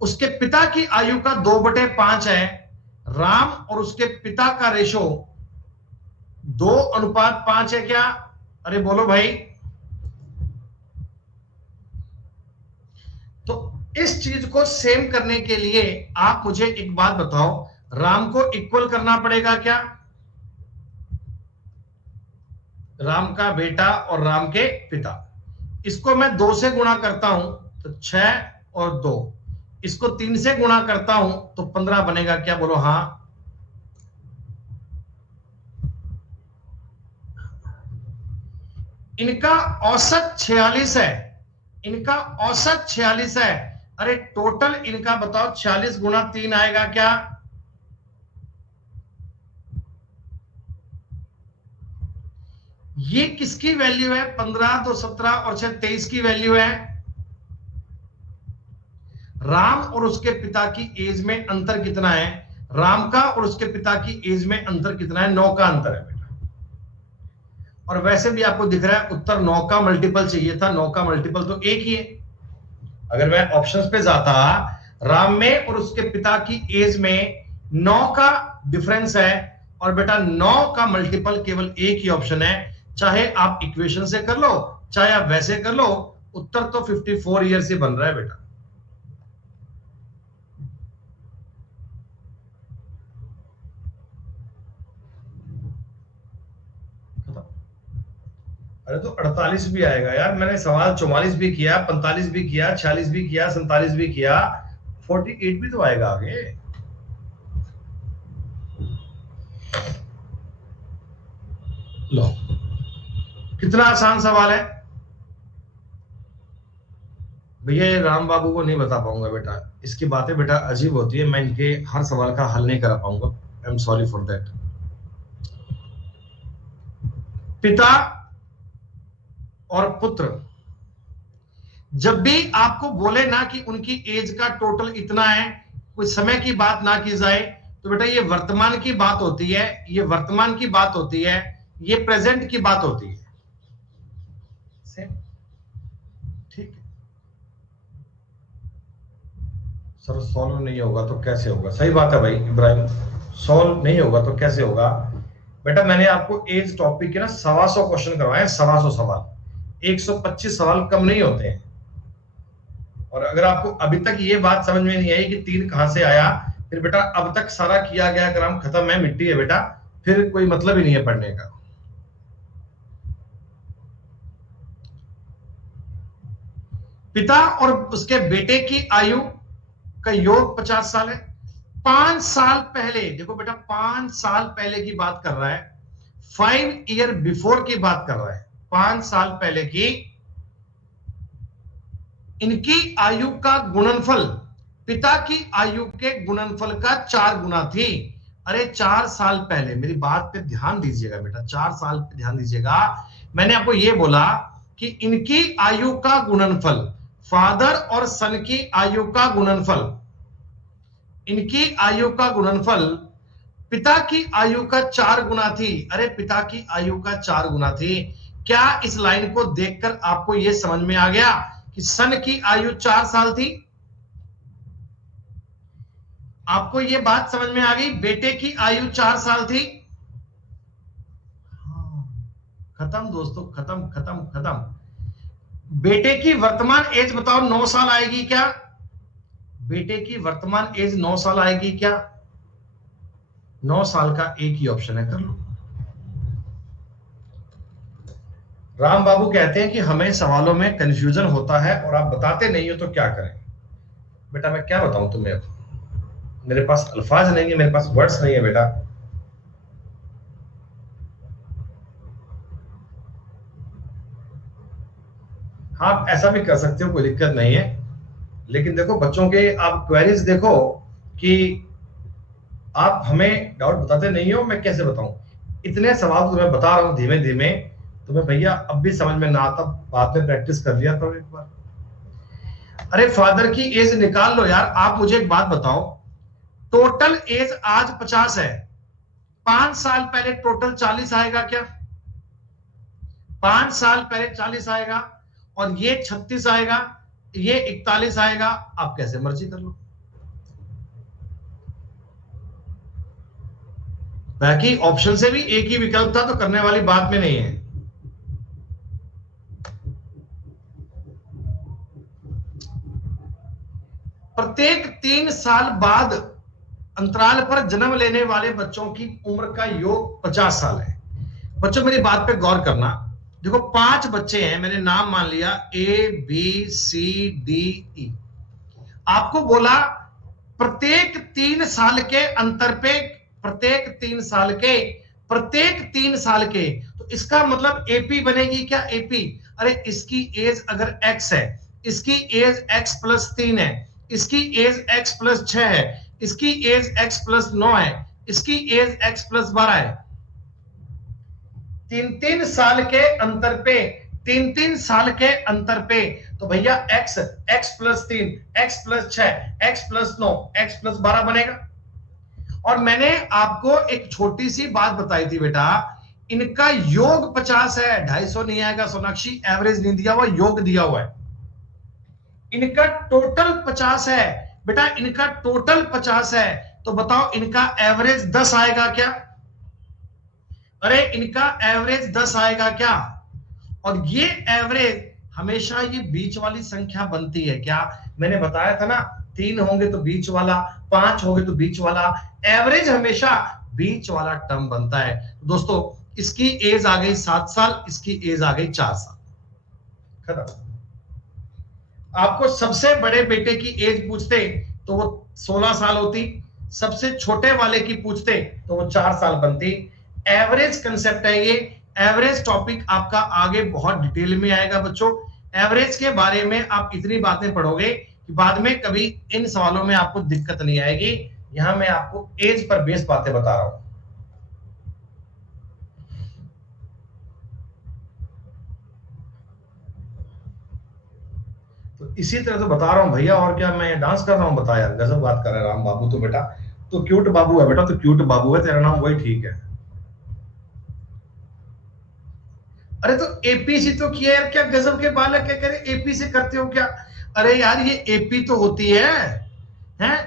उसके पिता की आयु का 2/5 है। राम और उसके पिता का रेशो 2:5 है क्या? अरे बोलो भाई। तो इस चीज को सेम करने के लिए आप मुझे एक बात बताओ, राम को इक्वल करना पड़ेगा क्या? राम का बेटा और राम के पिता, इसको मैं 2 से गुणा करता हूं तो 6 और 2, इसको 3 से गुणा करता हूं तो 15 बनेगा क्या? बोलो हाँ। इनका औसत 46 है, इनका औसत 46 है। अरे टोटल इनका बताओ 46 गुणा 3 आएगा क्या? ये किसकी वैल्यू है? 15 तो 17 और 6 23 की वैल्यू है। राम और उसके पिता की एज में अंतर कितना है? राम का और उसके पिता की एज में अंतर कितना है? 9 का अंतर है बेटा। और वैसे भी आपको दिख रहा है उत्तर 9 का मल्टीपल चाहिए था, 9 का मल्टीपल तो 1 ही है। अगर मैं ऑप्शंस पे जाता, राम में और उसके पिता की एज में 9 का डिफरेंस है, और बेटा 9 का मल्टीपल केवल एक ही ऑप्शन है। चाहे आप इक्वेशन से कर लो, चाहे आप वैसे कर लो, उत्तर तो 54 ईयर से बन रहा है बेटा। अरे तो 48 भी आएगा यार, मैंने सवाल 44 भी किया, 45 भी किया, 46 भी किया, 47 भी किया, 48 भी तो आएगा आगे। लो, कितना आसान सवाल है भैया, ये राम बाबू को नहीं बता पाऊंगा बेटा, इसकी बातें बेटा अजीब होती है, मैं इनके हर सवाल का हल नहीं करा पाऊंगा, I am sorry for that. पिता और पुत्र जब भी आपको बोले ना कि उनकी एज का टोटल इतना है, कोई समय की बात ना की जाए, तो बेटा ये वर्तमान की बात होती है, ये वर्तमान की बात होती है, ये प्रेजेंट की बात होती है। ठीक है सर, सॉल्व नहीं होगा तो कैसे होगा? सही बात है भाई इब्राहिम, सॉल्व नहीं होगा तो कैसे होगा? बेटा मैंने आपको एज टॉपिक के ना 125 क्वेश्चन करवाए, 125 सवाल, 125 सवाल कम नहीं होते हैं। और अगर आपको अभी तक ये बात समझ में नहीं आई कि 3 कहां से आया, फिर बेटा अब तक सारा किया गया काम खत्म है, मिट्टी है बेटा, फिर कोई मतलब ही नहीं है पढ़ने का। पिता और उसके बेटे की आयु का योग 50 साल है। 5 साल पहले, देखो बेटा 5 साल पहले की बात कर रहा है, 5 ईयर बिफोर की बात कर रहा है, 5 साल पहले की इनकी आयु का गुणनफल पिता की आयु के गुणनफल का 4 गुना थी। अरे 4 साल पहले, मेरी बात पे ध्यान दीजिएगा बेटा, 4 साल पे ध्यान दीजिएगा। मैंने आपको यह बोला कि इनकी आयु का गुणनफल, फादर और सन की आयु का गुणनफल, इनकी आयु का गुणनफल पिता की आयु का 4 गुना थी। अरे पिता की आयु का 4 गुना थी। क्या इस लाइन को देखकर आपको यह समझ में आ गया कि सन की आयु 4 साल थी? आपको यह बात समझ में आ गई बेटे की आयु 4 साल थी? खत्म दोस्तों, खत्म खत्म खत्म। बेटे की वर्तमान एज बताओ 9 साल आएगी क्या? बेटे की वर्तमान एज 9 साल आएगी क्या? 9 साल का एक ही ऑप्शन है, कर लो। राम बाबू कहते हैं कि हमें सवालों में कंफ्यूजन होता है और आप बताते नहीं हो तो क्या करें? बेटा मैं क्या बताऊं तुम्हें, अब मेरे पास अल्फाज नहीं है, मेरे पास वर्ड्स नहीं है बेटा। हाँ आप ऐसा भी कर सकते हो, कोई दिक्कत नहीं है, लेकिन देखो बच्चों के आप क्वेरीज देखो कि आप हमें डाउट बताते नहीं हो, मैं कैसे बताऊं? इतने सवाल तो मैं बता रहा हूं धीमे धीमे, तुम्हें भैया अब भी समझ में ना आता, बाद में प्रैक्टिस कर लिया करो एक बार। अरे फादर की एज निकाल लो यार। आप मुझे एक बात बताओ, टोटल एज आज 50 है, 5 साल पहले टोटल 40 आएगा क्या? 5 साल पहले 40 आएगा, और ये 36 आएगा, ये 41 आएगा। आप कैसे मर्जी कर लो। बाकी ऑप्शन से भी एक ही विकल्प था, तो करने वाली बात में नहीं है। प्रत्येक 3 साल बाद अंतराल पर जन्म लेने वाले बच्चों की उम्र का योग 50 साल है। बच्चों मेरी बात पे गौर करना। देखो 5 बच्चे हैं, मैंने नाम मान लिया A B C D E। आपको बोला प्रत्येक 3 साल के अंतर पे, प्रत्येक 3 साल के, प्रत्येक 3 साल के, तो इसका मतलब एपी बनेगी क्या? एपी, अरे इसकी एज अगर x है, इसकी एज x प्लस 3 है, इसकी एज x प्लस 6 है, इसकी एज x प्लस 9 है, इसकी एज x प्लस 12 है। 3-3 साल के अंतर पे, 3-3 साल के अंतर पे, तो भैया x plus 3, x plus 6, x plus 9, x plus 12 बनेगा। और मैंने आपको एक छोटी सी बात बताई थी बेटा, इनका योग 50 है, 250 नहीं आएगा सोनाक्षी, एवरेज नहीं दिया हुआ, योग दिया हुआ है। इनका टोटल 50 है बेटा, इनका टोटल 50 है, तो बताओ इनका एवरेज 10 आएगा क्या? अरे इनका एवरेज 10 आएगा क्या? और ये एवरेज हमेशा ये बीच वाली संख्या बनती है क्या? मैंने बताया था ना, 3 होंगे तो बीच वाला, 5 होंगे तो बीच वाला, एवरेज हमेशा बीच वाला टर्म बनता है। दोस्तों इसकी एज आ गई 7 साल, इसकी एज आ गई 4 साल, खत्म। आपको सबसे बड़े बेटे की एज पूछते तो वो 16 साल होती, सबसे छोटे वाले की पूछते तो वो 4 साल बनती। एवरेज कंसेप्ट है ये। एवरेज टॉपिक आपका आगे बहुत डिटेल में आएगा बच्चों। एवरेज के बारे में आप इतनी बातें पढ़ोगे कि बाद में कभी इन सवालों में आपको दिक्कत नहीं आएगी। यहां मैं आपको एज पर बेस बातें बता रहा हूं। तो इसी तरह तो बता रहा हूं भैया, और क्या मैं डांस कर रहा हूं? बता यार, गजब बात कर रहा है राम बाबू। तो बेटा तो क्यूट बाबू है बेटा, तो क्यूट बाबू है तेरा नाम, वही ठीक है। अरे तो एपीसी तो किया यार, क्या गजब के बालक क्या करे, एपी से करते हो क्या? अरे यार ये एपी तो होती है, हैं?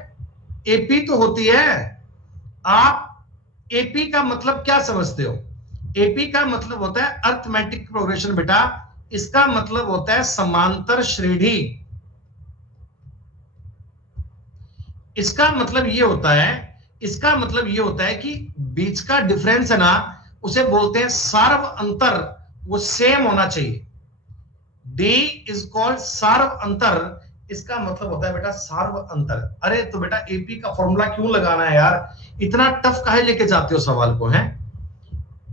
एपी तो होती है। आप एपी का मतलब क्या समझते हो? एपी का मतलब होता है अर्थमेटिक प्रोग्रेशन बेटा। इसका मतलब होता है समांतर श्रेणी। इसका मतलब ये होता है, इसका मतलब ये होता है कि बीच का डिफरेंस है ना, उसे बोलते हैं सार्व अंतर, वो सेम होना चाहिए। डी इज कॉल्ड सार्व अंतर। इसका मतलब होता है बेटा सार्व अंतर। अरे तो बेटा एपी का फॉर्मूला क्यों लगाना है यार, इतना टफ काहे लेके जाते हो सवाल को? है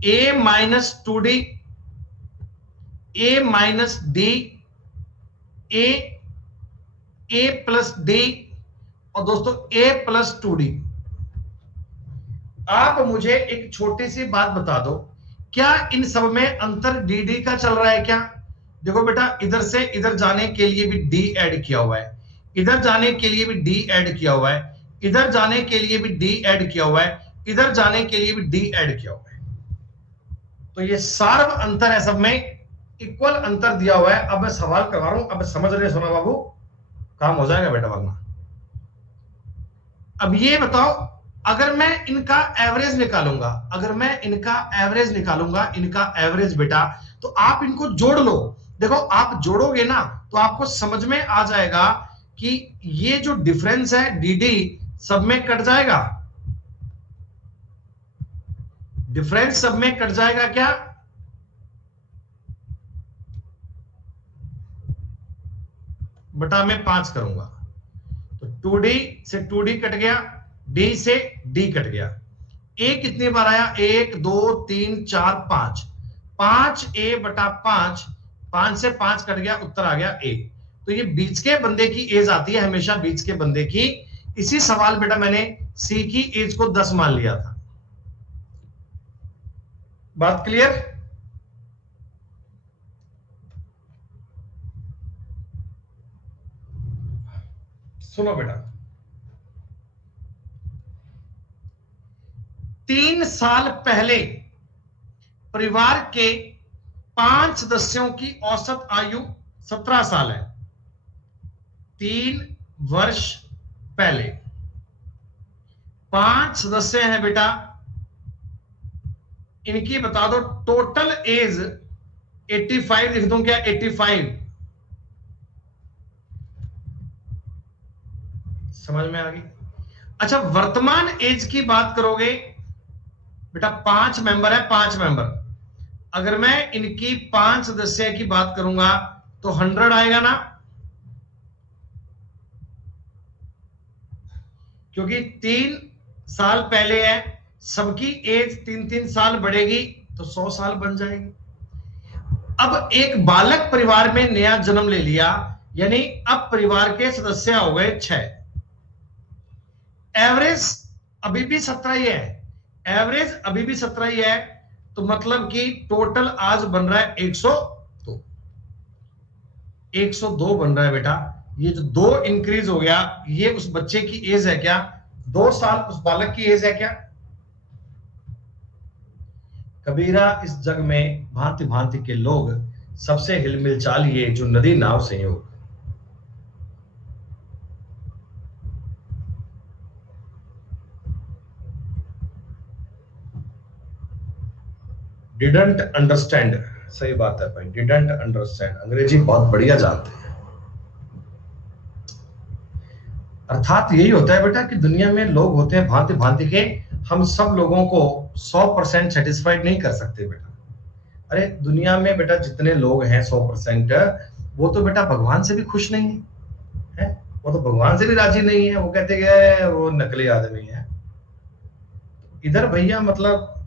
ए माइनस 2d, ए माइनस डी, ए प्लस डी, और दोस्तों a प्लस 2d। आप मुझे एक छोटी सी बात बता दो, क्या इन सब में अंतर dd का चल रहा है क्या? देखो बेटा इधर से इधर जाने के लिए भी d ऐड किया हुआ है, इधर जाने के लिए भी d ऐड किया हुआ है, इधर जाने के लिए भी d ऐड किया हुआ है, इधर जाने के लिए भी d ऐड किया हुआ है। तो ये सार्व अंतर है, सब में इक्वल अंतर दिया हुआ है। अब मैं सवाल करवा रहा हूं, अब समझ रहे सोना बाबू, काम हो जाएगा बेटा वरना। अब ये बताओ, अगर मैं इनका एवरेज निकालूंगा, अगर मैं इनका एवरेज निकालूंगा, इनका एवरेज बेटा, तो आप इनको जोड़ लो। देखो आप जोड़ोगे ना तो आपको समझ में आ जाएगा कि ये जो डिफरेंस है dd सब में कट जाएगा। डिफरेंस सब में कट जाएगा क्या? बटा में 5 करूंगा तो 2d से 2d कट गया, d से d कट गया। a कितनी बार आया? 1 2 3 4 5, 5a बटा 5, 5 से 5 कट गया, उत्तर आ गया a। तो ये बीच के बंदे की एज आती है हमेशा, बीच के बंदे की। इसी सवाल बेटा मैंने c की एज को 10 मान लिया था। बात क्लियर? सुनो बेटा, 3 साल पहले परिवार के 5 सदस्यों की औसत आयु 17 साल है। 3 वर्ष पहले 5 सदस्य हैं बेटा, इनकी बता दो टोटल एज 85 लिख दूं क्या? 85 समझ में आ गई? अच्छा, वर्तमान एज की बात करोगे बेटा, 5 मेंबर है, 5 मेंबर, अगर मैं इनकी 5 सदस्य की बात करूंगा तो 100 आएगा ना, क्योंकि 3 साल पहले है, सबकी एज 3-3 साल बढ़ेगी तो 100 साल बन जाएगी। अब एक बालक परिवार में नया जन्म ले लिया, यानी अब परिवार के सदस्य हो गए 6। एवरेज अभी भी 17 ही है, एवरेज अभी भी 17 ही है, तो मतलब कि टोटल आज बन रहा है 102। 102 बन रहा है बेटा। ये जो 2 इंक्रीज हो गया, ये उस बच्चे की एज है क्या? 2 साल उस बालक की एज है क्या? कबीरा इस जग में भांति भांति के लोग, सबसे हिलमिल चालिए जो नदी नाव संयोग। डिडंट अंडरस्टैंड, सही बात है भाई, डिडंट अंडरस्टैंड, अंग्रेजी बहुत बढ़िया जानते हैं। अर्थात यही होता है बेटा कि दुनिया में लोग होते हैं भांति भांति के, हम सब लोगों को 100% सेटिस्फाइड नहीं कर सकते बेटा। अरे दुनिया में बेटा जितने लोग हैं 100%, वो तो बेटा भगवान से भी खुश नहीं है, वो तो भगवान से भी राजी नहीं है, वो कहते हैं वो नकली आदमी है। इधर भैया मतलब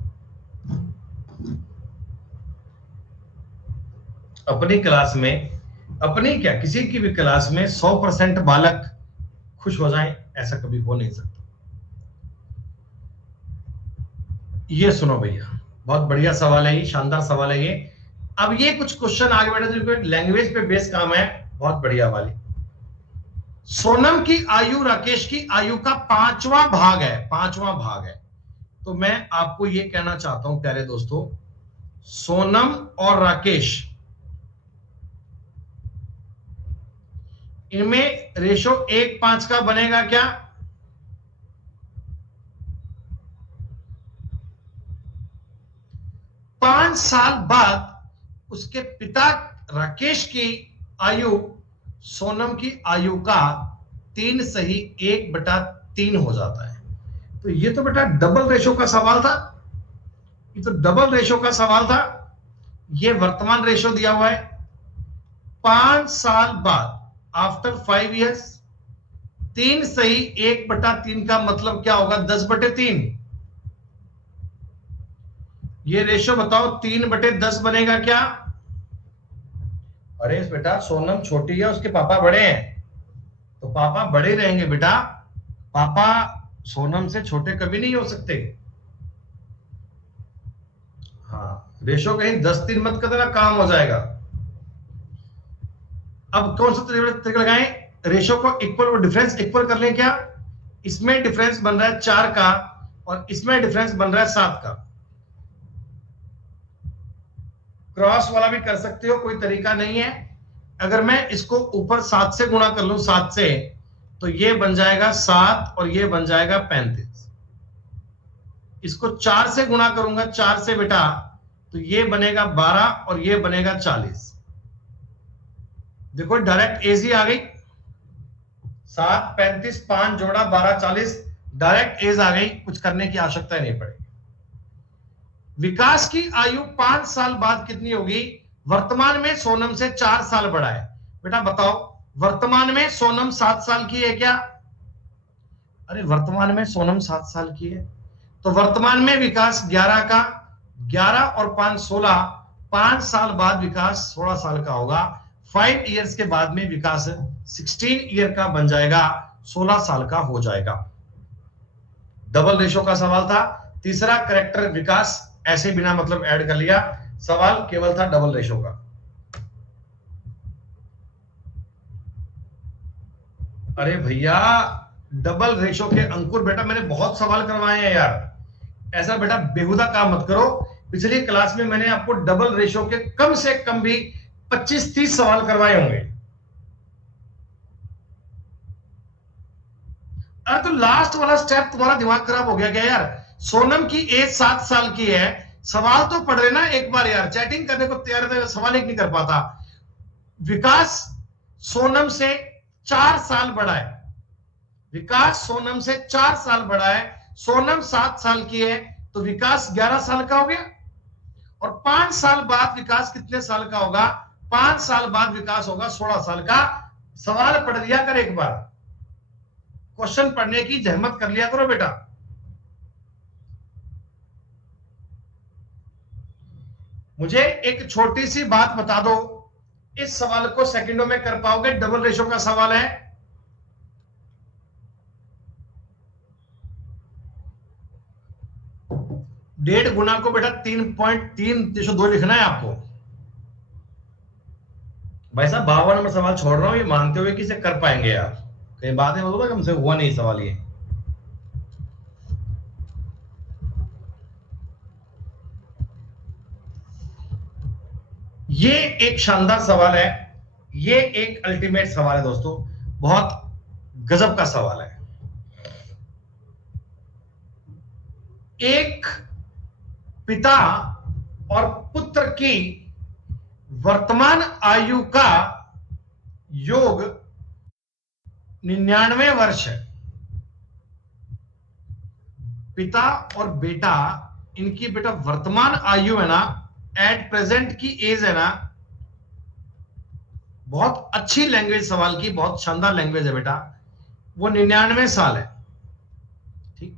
अपनी क्लास में, अपनी क्या किसी की भी क्लास में 100% बालक खुश हो जाएं, ऐसा कभी हो नहीं सकता। ये सुनो भैया, बहुत बढ़िया सवाल है ये, शानदार सवाल है ये। अब ये कुछ क्वेश्चन आगे बैठे जो लैंग्वेज पे बेस काम है, बहुत बढ़िया वाली। सोनम की आयु राकेश की आयु का 5वां भाग है, 5वां भाग है। तो मैं आपको ये कहना चाहता हूं प्यारे दोस्तों, सोनम और राकेश, इनमें रेशो 1:5 का बनेगा क्या? पांच साल बाद उसके पिता राकेश की आयु सोनम की आयु का 3 सही 1/3 हो जाता है। तो ये तो बेटा डबल रेशो का सवाल था, ये तो डबल रेशो का सवाल था। ये वर्तमान रेशो दिया हुआ है, 5 साल बाद आफ्टर 5 years 3 सही 1/3 का मतलब क्या होगा? 10/3। ये रेशो बताओ 3/10 बनेगा क्या? अरे बेटा सोनम छोटी है, उसके पापा बड़े हैं, तो पापा बड़े रहेंगे बेटा, पापा सोनम से छोटे कभी नहीं हो सकते। हाँ, रेशो कहीं 10-3 मत कर देना, काम हो जाएगा। अब कौन सा तरीका लगाएं? रेशो को इक्वल और डिफरेंस इक्वल कर लें क्या? इसमें डिफरेंस बन रहा है 4 का और इसमें डिफरेंस बन रहा है 7 का। क्रॉस वाला भी कर सकते हो, कोई तरीका नहीं है। अगर मैं इसको ऊपर 7 से गुणा कर लूं, 7 से, तो ये बन जाएगा 7 और ये बन जाएगा 35। इसको 4 से गुणा करूंगा, 4 से बेटा, तो ये बनेगा 12 और ये बनेगा 40। देखो डायरेक्ट एज ही आ गई, 7 35 5 जोड़ा 12 40, डायरेक्ट एज आ गई, कुछ करने की आवश्यकता नहीं पड़ेगी। विकास की आयु 5 साल बाद कितनी होगी? वर्तमान में सोनम से 4 साल बड़ा है। बेटा बताओ, वर्तमान में सोनम 7 साल की है क्या? अरे वर्तमान में सोनम 7 साल की है, तो वर्तमान में विकास 11 का, 11 और 5 16, 5 साल बाद विकास 16 साल का होगा। 5 इयर्स के बाद में विकास 16 ईयर का बन जाएगा, 16 साल का हो जाएगा। डबल रेशो का सवाल था, तीसरा करेक्टर विकास ऐसे बिना मतलब ऐड कर लिया, सवाल केवल था डबल रेशो का। अरे भैया, डबल रेशो के अंकुर बेटा मैंने बहुत सवाल करवाए हैं यार, ऐसा बेटा बेहुदा काम मत करो। पिछली क्लास में मैंने आपको डबल रेशो के कम से कम भी 25-30 सवाल करवाए होंगे। अरे तो लास्ट वाला स्टेप तुम्हारा दिमाग खराब हो गया क्या यार? सोनम की एज 7 साल की है, सवाल तो पढ़ लेना एक बार यार, चैटिंग करने को तैयार है, सवाल एक नहीं कर पाता। विकास सोनम से 4 साल बड़ा है, विकास सोनम से 4 साल बड़ा है, सोनम 7 साल की है, तो विकास 11 साल का हो गया। और 5 साल बाद विकास कितने साल का होगा? 5 साल बाद विकास होगा 16 साल का। सवाल पढ़ लिया कर एक बार, क्वेश्चन पढ़ने की जहमत कर लिया करो बेटा। मुझे एक छोटी सी बात बता दो, इस सवाल को सेकंडों में कर पाओगे? डबल रेशो का सवाल है। डेढ़ गुना को बेटा 3.302 लिखना है आपको। भाई साहब 52 नंबर सवाल छोड़ रहा हूं, ये मानते हुए कि इसे कर पाएंगे यार, कई बातें बोलो हमसे हुआ नहीं सवाल ये एक शानदार सवाल है, ये एक अल्टीमेट सवाल है दोस्तों, बहुत गजब का सवाल है। एक पिता और पुत्र की वर्तमान आयु का योग 99 वर्ष है। पिता और बेटा, इनकी बेटा वर्तमान आयु है ना, एट प्रेजेंट की एज है ना, बहुत अच्छी लैंग्वेज सवाल की, बहुत शानदार लैंग्वेज है बेटा, वो 99 साल है। ठीक,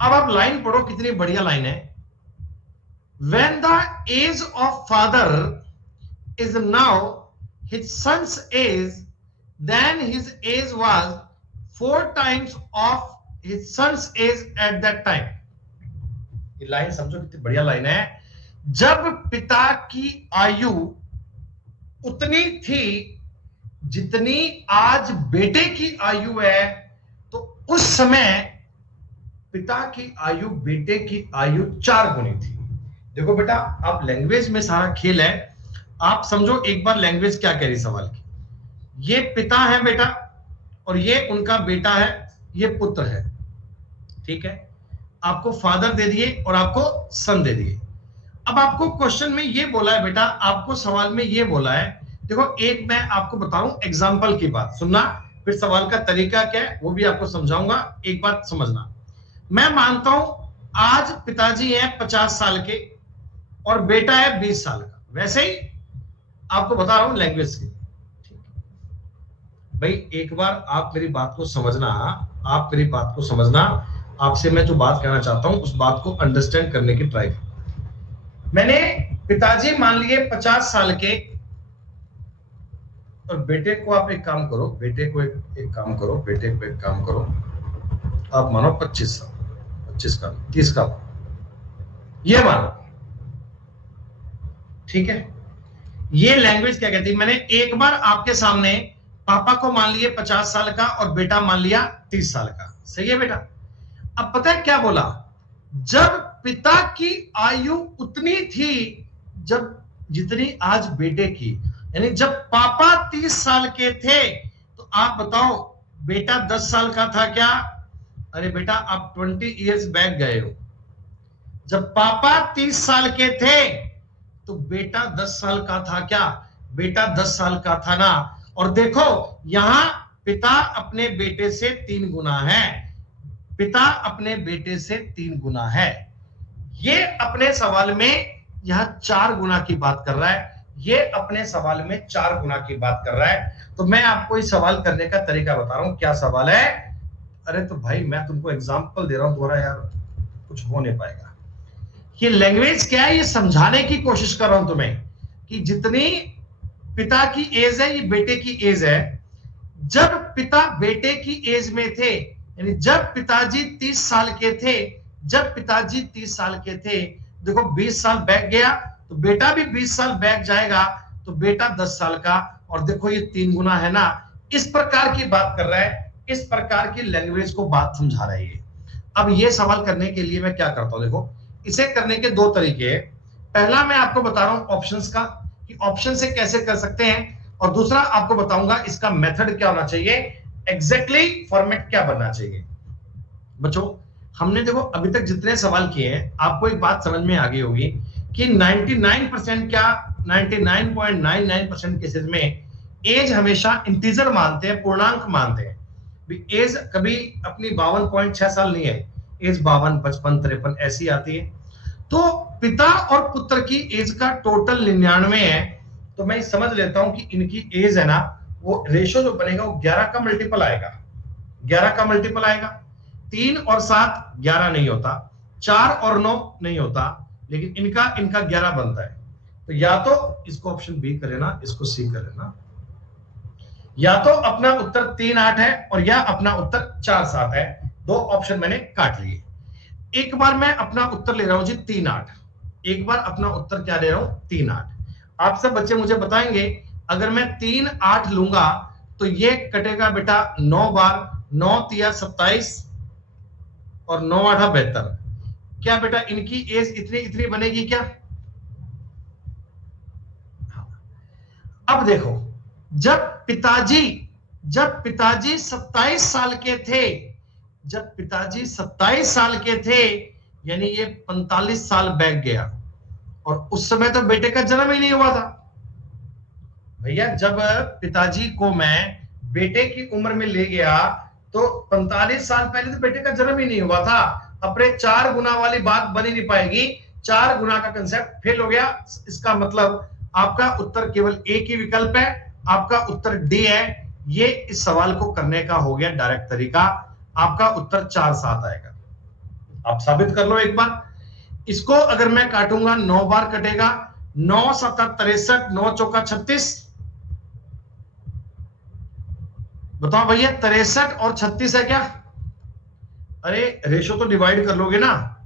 अब आप लाइन पढ़ो, कितनी बढ़िया लाइन है। When the age of father is now his son's age, then his age was 4 times of his son's age at that time. ये लाइन समझो कितनी बढ़िया लाइन है। जब पिता की आयु उतनी थी जितनी आज बेटे की आयु है, तो उस समय पिता की आयु बेटे की आयु 4 गुनी थी। देखो बेटा, आप लैंग्वेज में सारा खेल है, आप समझो एक बार लैंग्वेज क्या कह रही सवाल की। ये पिता है बेटा, और ये उनका बेटा है, ये पुत्र है। ठीक है, आपको फादर दे दिए और आपको सन दे दिए। अब आपको क्वेश्चन में ये बोला है बेटा, आपको सवाल में ये बोला है, देखो एक मैं आपको बताऊं एग्जांपल की बात सुनना, फिर सवाल का तरीका क्या है वो भी आपको समझाऊंगा। एक बात समझना, मैं मानता हूं आज पिताजी हैं 50 साल के और बेटा है 20 साल का, वैसे ही आपको बता रहा हूं लैंग्वेज की। भाई एक बार आप मेरी बात को समझना, आप मेरी बात को समझना, आपसे मैं जो बात कहना चाहता हूं उस बात को अंडरस्टैंड करने की ट्राई करो। मैंने पिताजी मान लिए 50 साल के, और बेटे को आप एक काम करो, बेटे को एक काम करो, बेटे को एक काम करो, आप मानो 25 साल, 25 का 30 का ये मानो। ठीक है, ये लैंग्वेज क्या कहती है? मैंने एक बार आपके सामने पापा को मान लिए 50 साल का और बेटा मान लिया 30 साल का, सही है बेटा। अब पता है क्या बोला? जब पिता की आयु उतनी थी जब जितनी आज बेटे की, यानी जब पापा 30 साल के थे तो आप बताओ बेटा 10 साल का था क्या? अरे बेटा आप 20 इयर्स बैक गए हो। जब पापा 30 साल के थे तो बेटा 10 साल का था क्या? बेटा 10 साल का था ना। और देखो यहां पिता अपने बेटे से 3 गुना है, पिता अपने बेटे से 3 गुना है। ये अपने सवाल में यहां 4 गुना की बात कर रहा है, ये अपने सवाल में 4 गुना की बात कर रहा है। तो मैं आपको इस सवाल करने का तरीका बता रहा हूं, क्या सवाल है। अरे तो भाई मैं तुमको एग्जांपल दे रहा हूं, तुम्हारा यार कुछ हो नहीं पाएगा। ये लैंग्वेज क्या है, ये समझाने की कोशिश कर रहा हूं तुम्हें कि जितनी पिता की एज है ये बेटे की एज है। जब पिता बेटे की एज में थे, यानी जब पिताजी 30 साल के थे, जब पिताजी 30 साल के थे, देखो 20 साल बैक गया तो बेटा भी 20 साल बैक जाएगा, तो बेटा 10 साल का। और देखो ये 3 गुना है ना, इस प्रकार की बात कर रहा है, इस प्रकार की लैंग्वेज को बात समझा रहा है ये। अब ये सवाल करने के लिए मैं क्या करता हूं, देखो इसे करने के दो तरीके हैं। पहला मैं आपको बता रहा हूं ऑप्शंस का, कि ऑप्शन से कैसे कर सकते हैं, और दूसरा आपको बताऊंगा इसका मेथड क्या होना चाहिए, एग्जैक्टली फॉर्मेट क्या बनना चाहिए। बच्चों हमने देखो अभी तक जितने सवाल किए हैं, आपको एक बात समझ में आ गई होगी कि 99% क्या 99.99% केसेस में एज हमेशा इंटीजर मानते हैं, पूर्णांक मानते हैं। एज कभी अपनी 52.6 साल नहीं है, एज 52, 55, 53 ऐसी आती है। तो पिता और पुत्र की एज का टोटल 99 है, तो मैं समझ लेता हूं कि इनकी एज है ना, वो रेशो जो बनेगा वो 11 का मल्टीपल आएगा, 11 का मल्टीपल आएगा। 3 और 7 11 नहीं होता, 4 और 9 नहीं होता, लेकिन इनका 11 बनता है। तो या तो इसको ऑप्शन बी कर लेना, इसको सी कर लेना, या तो अपना उत्तर 3 8 है और या अपना उत्तर 4 7 है। दो ऑप्शन मैंने काट लिए। एक बार मैं अपना उत्तर ले रहा हूं जी 3 8, एक बार अपना उत्तर क्या ले रहा हूं 3 8। आप सब बच्चे मुझे बताएंगे, अगर मैं 3 8 लूंगा तो ये कटेगा बेटा 9 बार, 9 तिया 27 और 9 8 72। क्या बेटा इनकी एज इतनी इतनी बनेगी क्या? अब देखो, जब पिताजी 27 साल के थे, जब पिताजी 27 साल के थे, यानी ये 45 साल बैक गया, और उस समय तो बेटे का जन्म ही नहीं हुआ था। भैया जब पिताजी को मैं बेटे की उम्र में ले गया तो 45 साल पहले तो बेटे का जन्म ही नहीं हुआ था। अपने 4 गुना वाली बात बन ही नहीं पाएगी, 4 गुना का कंसेप्ट फेल हो गया। इसका मतलब आपका उत्तर केवल एक ही विकल्प है, आपका उत्तर डी है। ये इस सवाल को करने का हो गया डायरेक्ट तरीका, आपका उत्तर 4 7 आएगा। आप साबित कर लो एक बार। इसको अगर मैं काटूंगा 9 बार कटेगा, 9 7 63, 9 चौका 36। बताओ भैया 63 और 36 है क्या? अरे रेशो तो डिवाइड कर लोगे ना।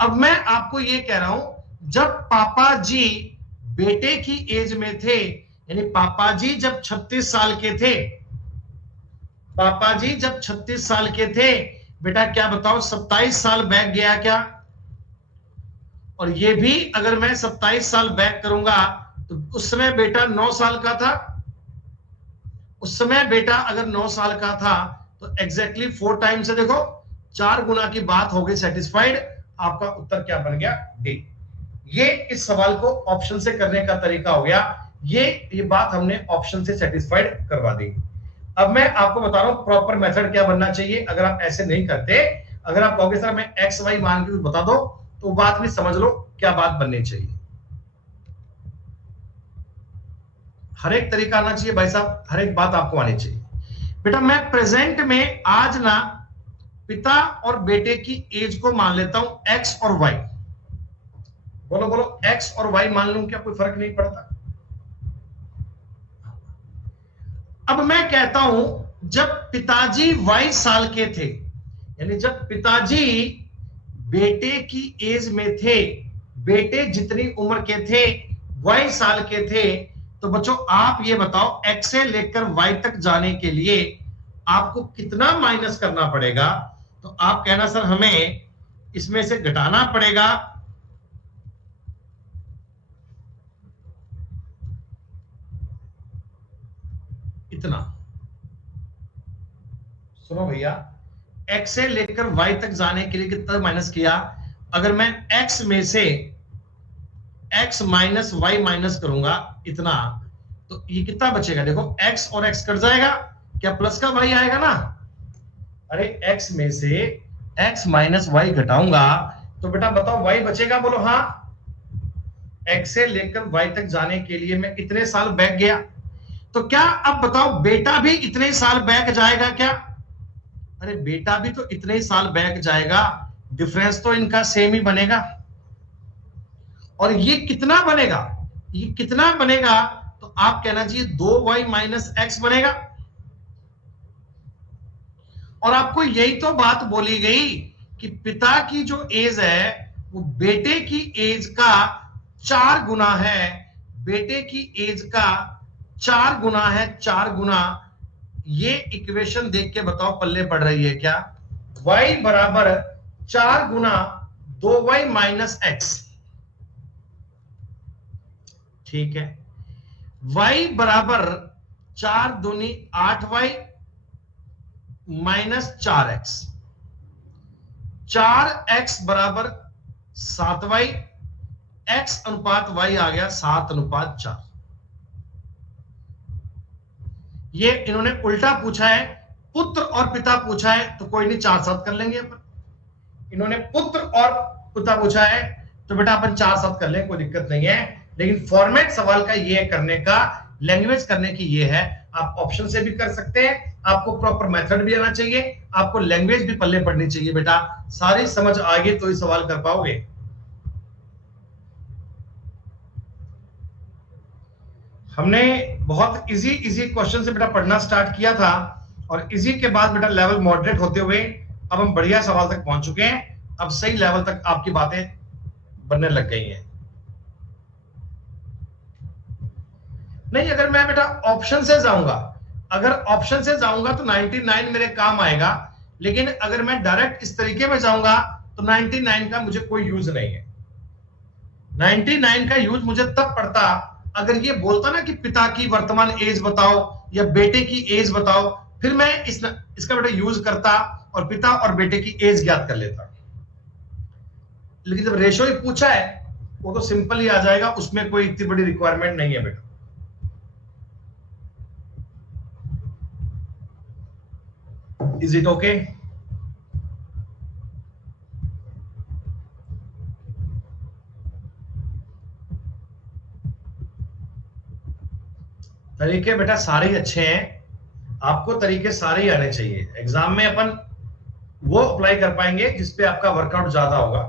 अब मैं आपको ये कह रहा हूं, जब पापा जी बेटे की एज में थे, यानी पापा जी जब 36 साल के थे, पापा जी जब 36 साल के थे, बेटा क्या बताओ 27 साल बैक गया क्या? और ये भी अगर मैं 27 साल बैक करूंगा तो उस समय बेटा 9 साल का था। उस समय बेटा अगर 9 साल का था तो एग्जैक्टली 4 टाइम्स से देखो 4 गुना की बात हो गई सेटिस्फाइड। आपका उत्तर क्या बन गया? डी। ये इस सवाल को ऑप्शन से करने का तरीका हो गया। ये बात हमने ऑप्शन से सेटिस्फाइड करवा दी। अब मैं आपको बता रहा हूं प्रॉपर मेथड क्या बनना चाहिए। अगर आप ऐसे नहीं करते, अगर आप कहोगे सर मैं एक्स वाई मान के बता दो, तो बात भी समझ लो क्या बात बननी चाहिए। हर एक तरीका आना चाहिए भाई साहब, हर एक बात आपको आनी चाहिए। बेटा मैं प्रेजेंट में आज ना पिता और बेटे की एज को मान लेता हूं एक्स और वाई। बोलो बोलो, एक्स और वाई मान लूं, क्या कोई फर्क नहीं पड़ता? अब मैं कहता हूं जब पिताजी वाई साल के थे, यानी जब पिताजी बेटे की एज में थे, बेटे जितनी उम्र के थे वाई साल के थे, तो बच्चों आप ये बताओ एक्स से लेकर वाई तक जाने के लिए आपको कितना माइनस करना पड़ेगा? तो आप कहना सर हमें इसमें से घटाना पड़ेगा इतना। सुनो भैया, x से लेकर y तक जाने के लिए कितना माइनस किया? अगर मैं x में से x माइनस वाई माइनस करूंगा इतना, तो ये कितना बचेगा? देखो x और x कट जाएगा, क्या प्लस का y आएगा ना? अरे x में से x माइनस वाई घटाऊंगा तो बेटा बताओ y बचेगा? बोलो हाँ। x से लेकर y तक जाने के लिए मैं इतने साल बैक गया, तो क्या अब बताओ बेटा भी इतने साल बैक जाएगा क्या? अरे बेटा भी तो इतने ही साल बैक जाएगा, डिफरेंस तो इनका सेम ही बनेगा। और ये कितना बनेगा? ये कितना बनेगा? तो आप कहना चाहिए 2y माइनस एक्स बनेगा। और आपको यही तो बात बोली गई कि पिता की जो एज है वो बेटे की एज का 4 गुना है, बेटे की एज का 4 गुना है, 4 गुना। ये इक्वेशन देख के बताओ पल्ले पड़ रही है क्या? y बराबर 4 गुना 2y माइनस एक्स, ठीक है। y बराबर 4 दूनी 8y माइनस 4x, 4x बराबर 7y, x अनुपात y आ गया 7:4। ये इन्होंने उल्टा पूछा है, पुत्र और पिता पूछा है तो कोई नहीं 4-7 कर लेंगे अपन। इन्होंने पुत्र और पिता पूछा है तो बेटा अपन 4-7 कर लें, कोई दिक्कत नहीं है। लेकिन फॉर्मेट सवाल का ये करने का, लैंग्वेज करने की ये है, आप ऑप्शन से भी कर सकते हैं, आपको प्रॉपर मेथड भी आना चाहिए, आपको लैंग्वेज भी पल्ले पड़नी चाहिए बेटा। सारी समझ आ गई तो ही सवाल कर पाओगे। हमने बहुत इजी क्वेश्चन से बेटा पढ़ना स्टार्ट किया था और इजी के बाद बेटा लेवल मॉडरेट होते हुए अब हम बढ़िया सवाल तक पहुंच चुके हैं। अब सही लेवल तक आपकी बातें बनने लग गई हैं। नहीं, अगर मैं बेटा ऑप्शन से जाऊंगा, अगर ऑप्शन से जाऊंगा तो 99 मेरे काम आएगा, लेकिन अगर मैं डायरेक्ट इस तरीके में जाऊंगा तो 99 का मुझे कोई यूज नहीं है। 99 का यूज मुझे तब पड़ता अगर ये बोलता ना कि पिता की वर्तमान एज बताओ या बेटे की एज बताओ, फिर मैं इसका बेटा यूज करता और पिता और बेटे की एज ज्ञात कर लेता। लेकिन जब रेशो ही पूछा है वो तो सिंपल ही आ जाएगा, उसमें कोई इतनी बड़ी रिक्वायरमेंट नहीं है बेटा। Is it okay? तरीके बेटा सारे ही अच्छे हैं, आपको तरीके सारे ही आने चाहिए। एग्जाम में अपन वो अप्लाई कर पाएंगे जिसपे आपका वर्कआउट ज्यादा होगा।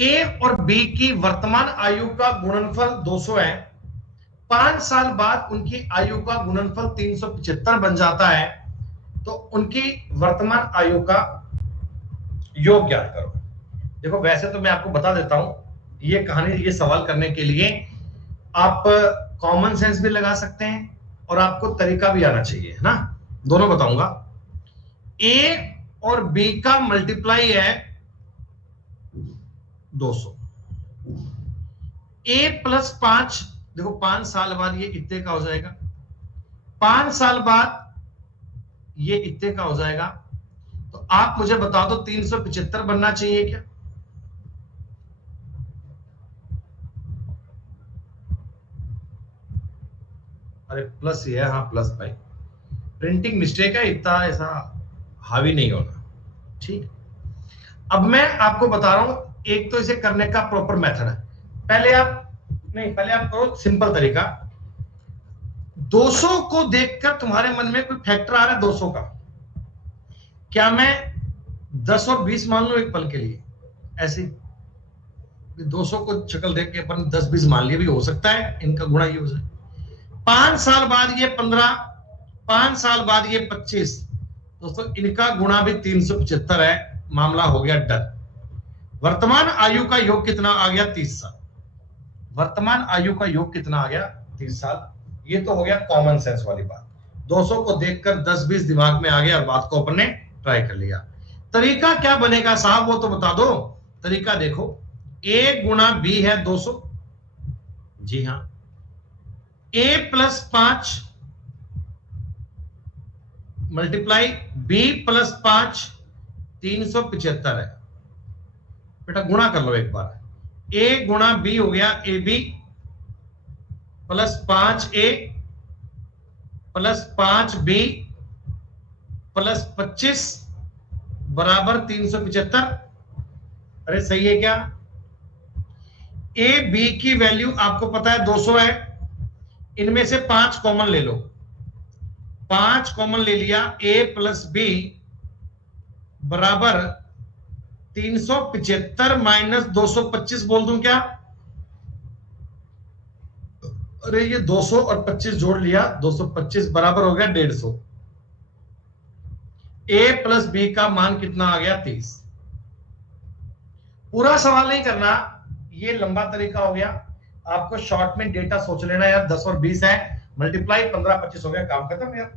ए और बी की वर्तमान आयु का गुणनफल 200 है, 5 साल बाद उनकी आयु का गुणनफल 375 बन जाता है, तो उनकी वर्तमान आयु का योग ज्ञात करो। देखो वैसे तो मैं आपको बता देता हूं, ये कहानी, ये सवाल करने के लिए आप कॉमन सेंस भी लगा सकते हैं और आपको तरीका भी आना चाहिए, है ना। दोनों बताऊंगा। ए और बी का मल्टीप्लाई है 200। ए प्लस 5, देखो 5 साल बाद ये इतने का हो जाएगा, 5 साल बाद ये इतने का हो जाएगा। तो आप मुझे बता दो 375 बनना चाहिए क्या? अरे प्लस ही है, हाँ प्लस भाई, प्रिंटिंग मिस्टेक है, इतना ऐसा हावी नहीं होना, ठीक। अब मैं आपको बता रहा हूं, एक तो इसे करने का प्रॉपर मेथड है। पहले आप करो सिंपल तरीका। 200 को देखकर तुम्हारे मन में कोई फैक्टर आ रहा है 200 का, क्या मैं 10 और 20 मान लूं एक पल के लिए? ऐसे 200 को शक्ल देख के अपन 10-20 मान लिया भी हो सकता है, इनका गुणा ये हो जाए। 5 साल बाद ये 15, 5 साल बाद ये 25, दोस्तों इनका गुणा भी 375 है, मामला हो गया डन। वर्तमान आयु का योग कितना आ गया? 30 साल। वर्तमान आयु का योग कितना आ गया? 30 साल। ये तो हो गया कॉमन सेंस वाली बात। 200 को देखकर 10-20 दिमाग में आ गया और बात को अपन ने ट्राई कर लिया। तरीका क्या बनेगा साहब, वो तो बता दो। तरीका देखो, a गुणा b है 200, जी हां, a plus 5 multiply b plus 5 375 है। बेटा गुणा कर लो एक बार, a गुणा b हो गया ab plus 5a plus 5b plus 25 बराबर 375। अरे सही है क्या? ए बी की वैल्यू आपको पता है 200 है, इनमें से 5 कॉमन ले लो, 5 कॉमन ले लिया, ए प्लस बी बराबर 375 माइनस 225 बोल दूं क्या? अरे ये 200 और 25 जोड़ लिया, 225 बराबर हो गया 150। ए प्लस बी का मान कितना आ गया? 30। पूरा सवाल नहीं करना, ये लंबा तरीका हो गया। आपको शॉर्ट में डेटा सोच लेना यार, 10 और 20 है, मल्टीप्लाई 15-25 हो गया, काम खत्म यार।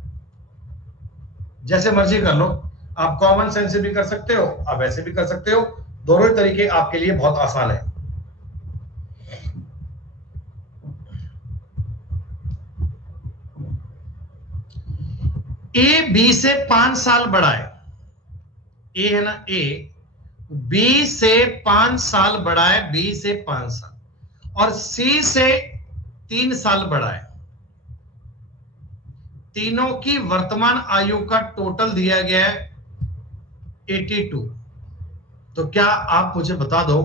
जैसे मर्जी कर लो, आप कॉमन सेंस से भी कर सकते हो, आप ऐसे भी कर सकते हो, दोनों ही तरीके आपके लिए बहुत आसान है। ए बी से 5 साल बड़ा है, ए है ना, ए बी से 5 साल बड़ा है, बी से 5 साल, और सी से 3 साल बड़ा है। तीनों की वर्तमान आयु का टोटल दिया गया है 82। तो क्या आप मुझे बता दो,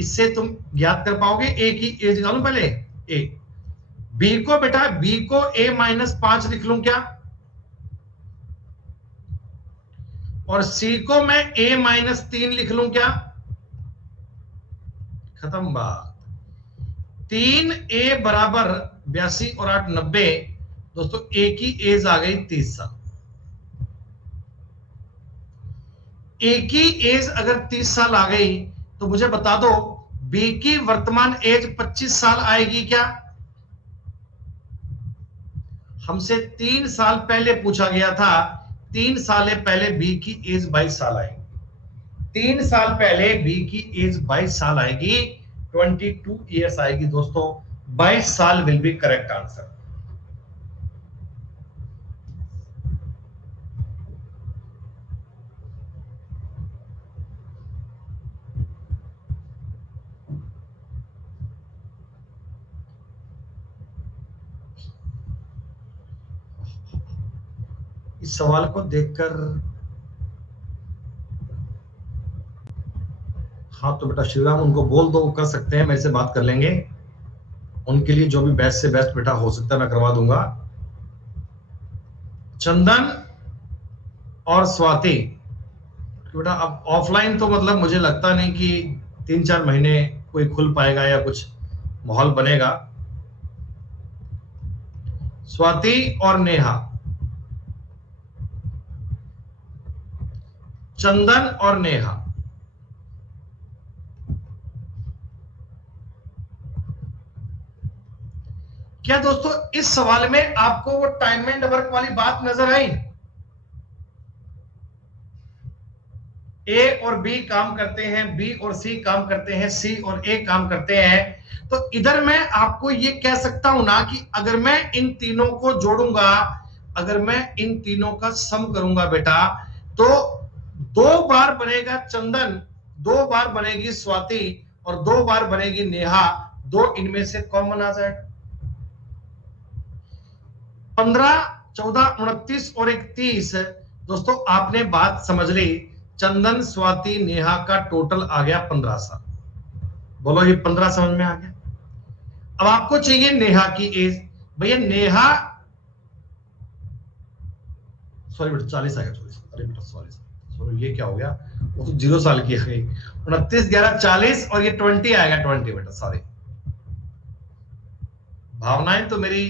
इससे तुम याद कर पाओगे? ए की एज निकालूं पहले, ए बी को, बेटा बी को A-5 लिख लूं क्या, और सी को मैं A-3 लिख लूं क्या? खत्म बात। 3A बराबर 82 और 8 90। दोस्तों ए की एज आ गई 30 साल। ए की एज अगर 30 साल आ गई तो मुझे बता दो बी की वर्तमान एज 25 साल आएगी क्या? हमसे 3 साल पहले पूछा गया था, 3 साल पहले बी की एज 22 साल आएगी। 3 साल पहले बी की एज 22 साल आएगी, 22 ईयर्स आएगी दोस्तों। 22 साल विल बी करेक्ट आंसर। इस सवाल को देखकर, हाँ तो बेटा श्रीराम उनको बोल दो, कर सकते हैं, मेरे से बात कर लेंगे। उनके लिए जो भी बेस्ट से बेस्ट बेटा हो सकता है मैं करवा दूंगा। चंदन और स्वाति बेटा, अब ऑफलाइन तो मतलब मुझे लगता नहीं कि 3-4 महीने कोई खुल पाएगा या कुछ माहौल बनेगा। स्वाति और नेहा, चंदन और नेहा, क्या दोस्तों इस सवाल में आपको वो टाइम एंड वर्क वाली बात नजर आई? ए और बी काम करते हैं, बी और सी काम करते हैं, सी और ए काम करते हैं। तो इधर मैं आपको ये कह सकता हूं ना कि अगर मैं इन तीनों को जोड़ूंगा, अगर मैं इन तीनों का सम करूंगा बेटा, तो 2 बार बनेगा चंदन, 2 बार बनेगी स्वाति और 2 बार बनेगी नेहा। 2 इनमें से कॉमन आ जाएगा। 15, 14, 29 और 31। दोस्तों आपने बात समझ ली। चंदन, स्वाति, नेहा का टोटल आ गया 15 साल। बोलो ये 15 समझ में आ गया? अब आपको चाहिए नेहा की एज। भैया नेहा, सॉरी बेटा 40 आ गया, अरे बेटा सॉरी ये क्या हो गया, वो तो 0 साल की आ गई। 29, 11, 40 और ये 20 आएगा, 20 बेटा सॉरी। भावनाएं तो मेरी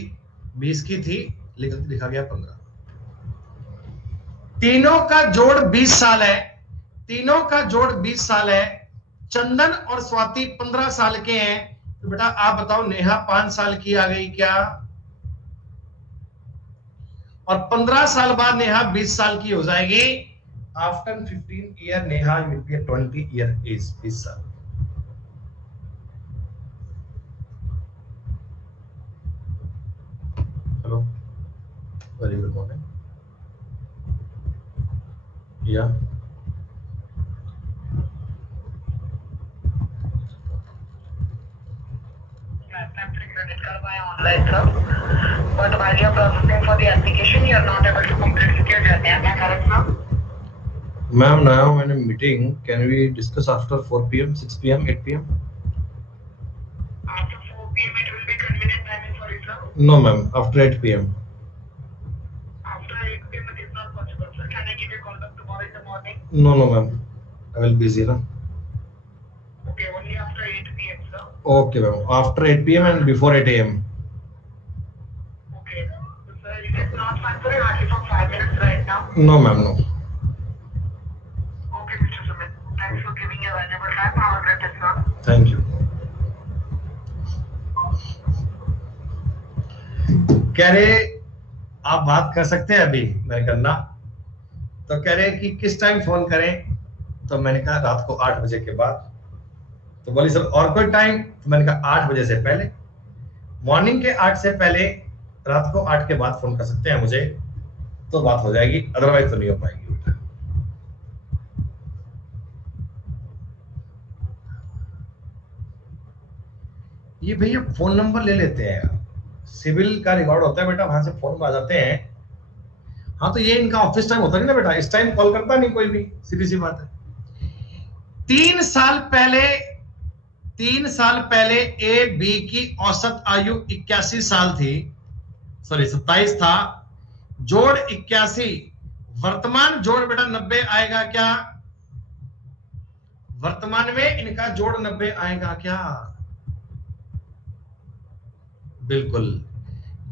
20 की थी, लेकिन लिखा गया 15। तीनों का जोड़ 20 साल है, तीनों का जोड़ 20 साल है। चंदन और स्वाति 15 साल के हैं। तो बेटा आप बताओ नेहा 5 साल की आ गई क्या? और 15 साल बाद नेहा 20 साल की हो जाएगी। After 15 year Neha will be 20 year age, 20 साल। Hello, very good morning. या credit card by online sir, but while you are processing for the application you are not able to complete your journey. Am I correct sir? Ma'am, now I'm in a meeting. Can we discuss after 4 p.m., 6 p.m., 8 p.m.? After 4 p.m. it will be convenient timing for you sir? No ma'am, after 8 p.m. After 8 p.m. it is not possible sir. Can I give you a call back tomorrow in the morning? No ma'am, I will be busy na. Okay, only after 8 p.m. sir. Okay ma'am, after 8 p.m. and before 8 a.m. Okay, so sir it is not fine for you hardly for 5 minutes right now? No ma'am, no. Okay Mr. Sumit, thanks for giving your valuable time. Have a great day sir. Thank you. कह रहे आप बात कर सकते हैं अभी, मैं करना, तो कह रहे कि किस टाइम फोन करें, तो मैंने कहा रात को 8 बजे के बाद। तो बोली सर और कोई टाइम, तो मैंने कहा 8 बजे से पहले, मॉर्निंग के 8 से पहले, रात को 8 के बाद फोन कर सकते हैं मुझे, तो बात हो जाएगी, अदरवाइज तो नहीं हो पाएगी बेटा। ये भैया फोन नंबर ले लेते हैं, सिविल का रिकॉर्ड होता है बेटा, वहां से फोन आ जाते हैं। हाँ तो ये इनका ऑफिस टाइम होता नहीं ना बेटा, इस टाइम कॉल करता नहीं कोई भी, सीधी सी बात है। 3 साल पहले ए बी की औसत आयु 81 साल थी, सॉरी 27 था, जोड़ 81, वर्तमान जोड़ बेटा 90 आएगा क्या? वर्तमान में इनका जोड़ 90 आएगा क्या? बिल्कुल।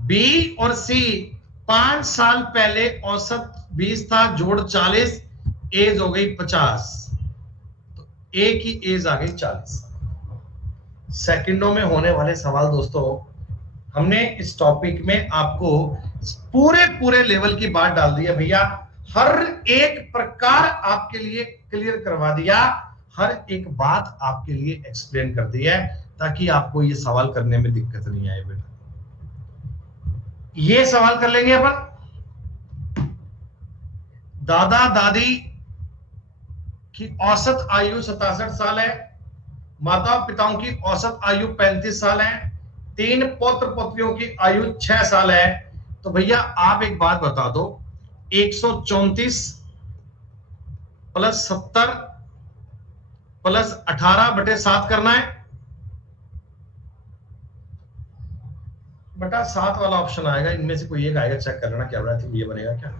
बी और सी 5 साल पहले औसत 20 था, जोड़ 40, एज हो गई 50, तो ए की एज आ गई 40। सेकंडों में होने वाले सवाल दोस्तों, हमने इस टॉपिक में आपको पूरे लेवल की बात डाल दी है भैया, हर एक प्रकार आपके लिए क्लियर करवा दिया, हर एक बात आपके लिए एक्सप्लेन कर दी है, ताकि आपको ये सवाल करने में दिक्कत नहीं आए बेटा। ये सवाल कर लेंगे अपन, दादा दादी की औसत आयु 67 साल है, माता पिताओं की औसत आयु 35 साल है, 3 पौत्र पौत्रियों की आयु 6 साल है। तो भैया आप एक बात बता दो, 134 प्लस 70 प्लस 18/7 करना है बेटा, 7 वाला ऑप्शन आएगा, इनमें से कोई एक आएगा, चेक कर लेना क्या बना, ये बनेगा क्या?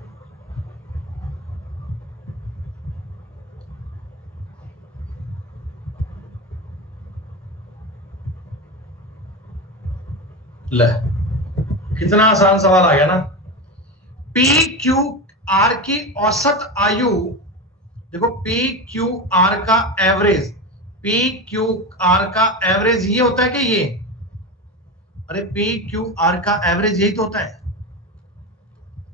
ले, कितना आसान सवाल आ गया ना। पी क्यू आर की औसत आयु, देखो पी क्यू आर का एवरेज, पी क्यू आर का एवरेज ये होता है कि ये, अरे पी क्यू आर का एवरेज यही तो होता है,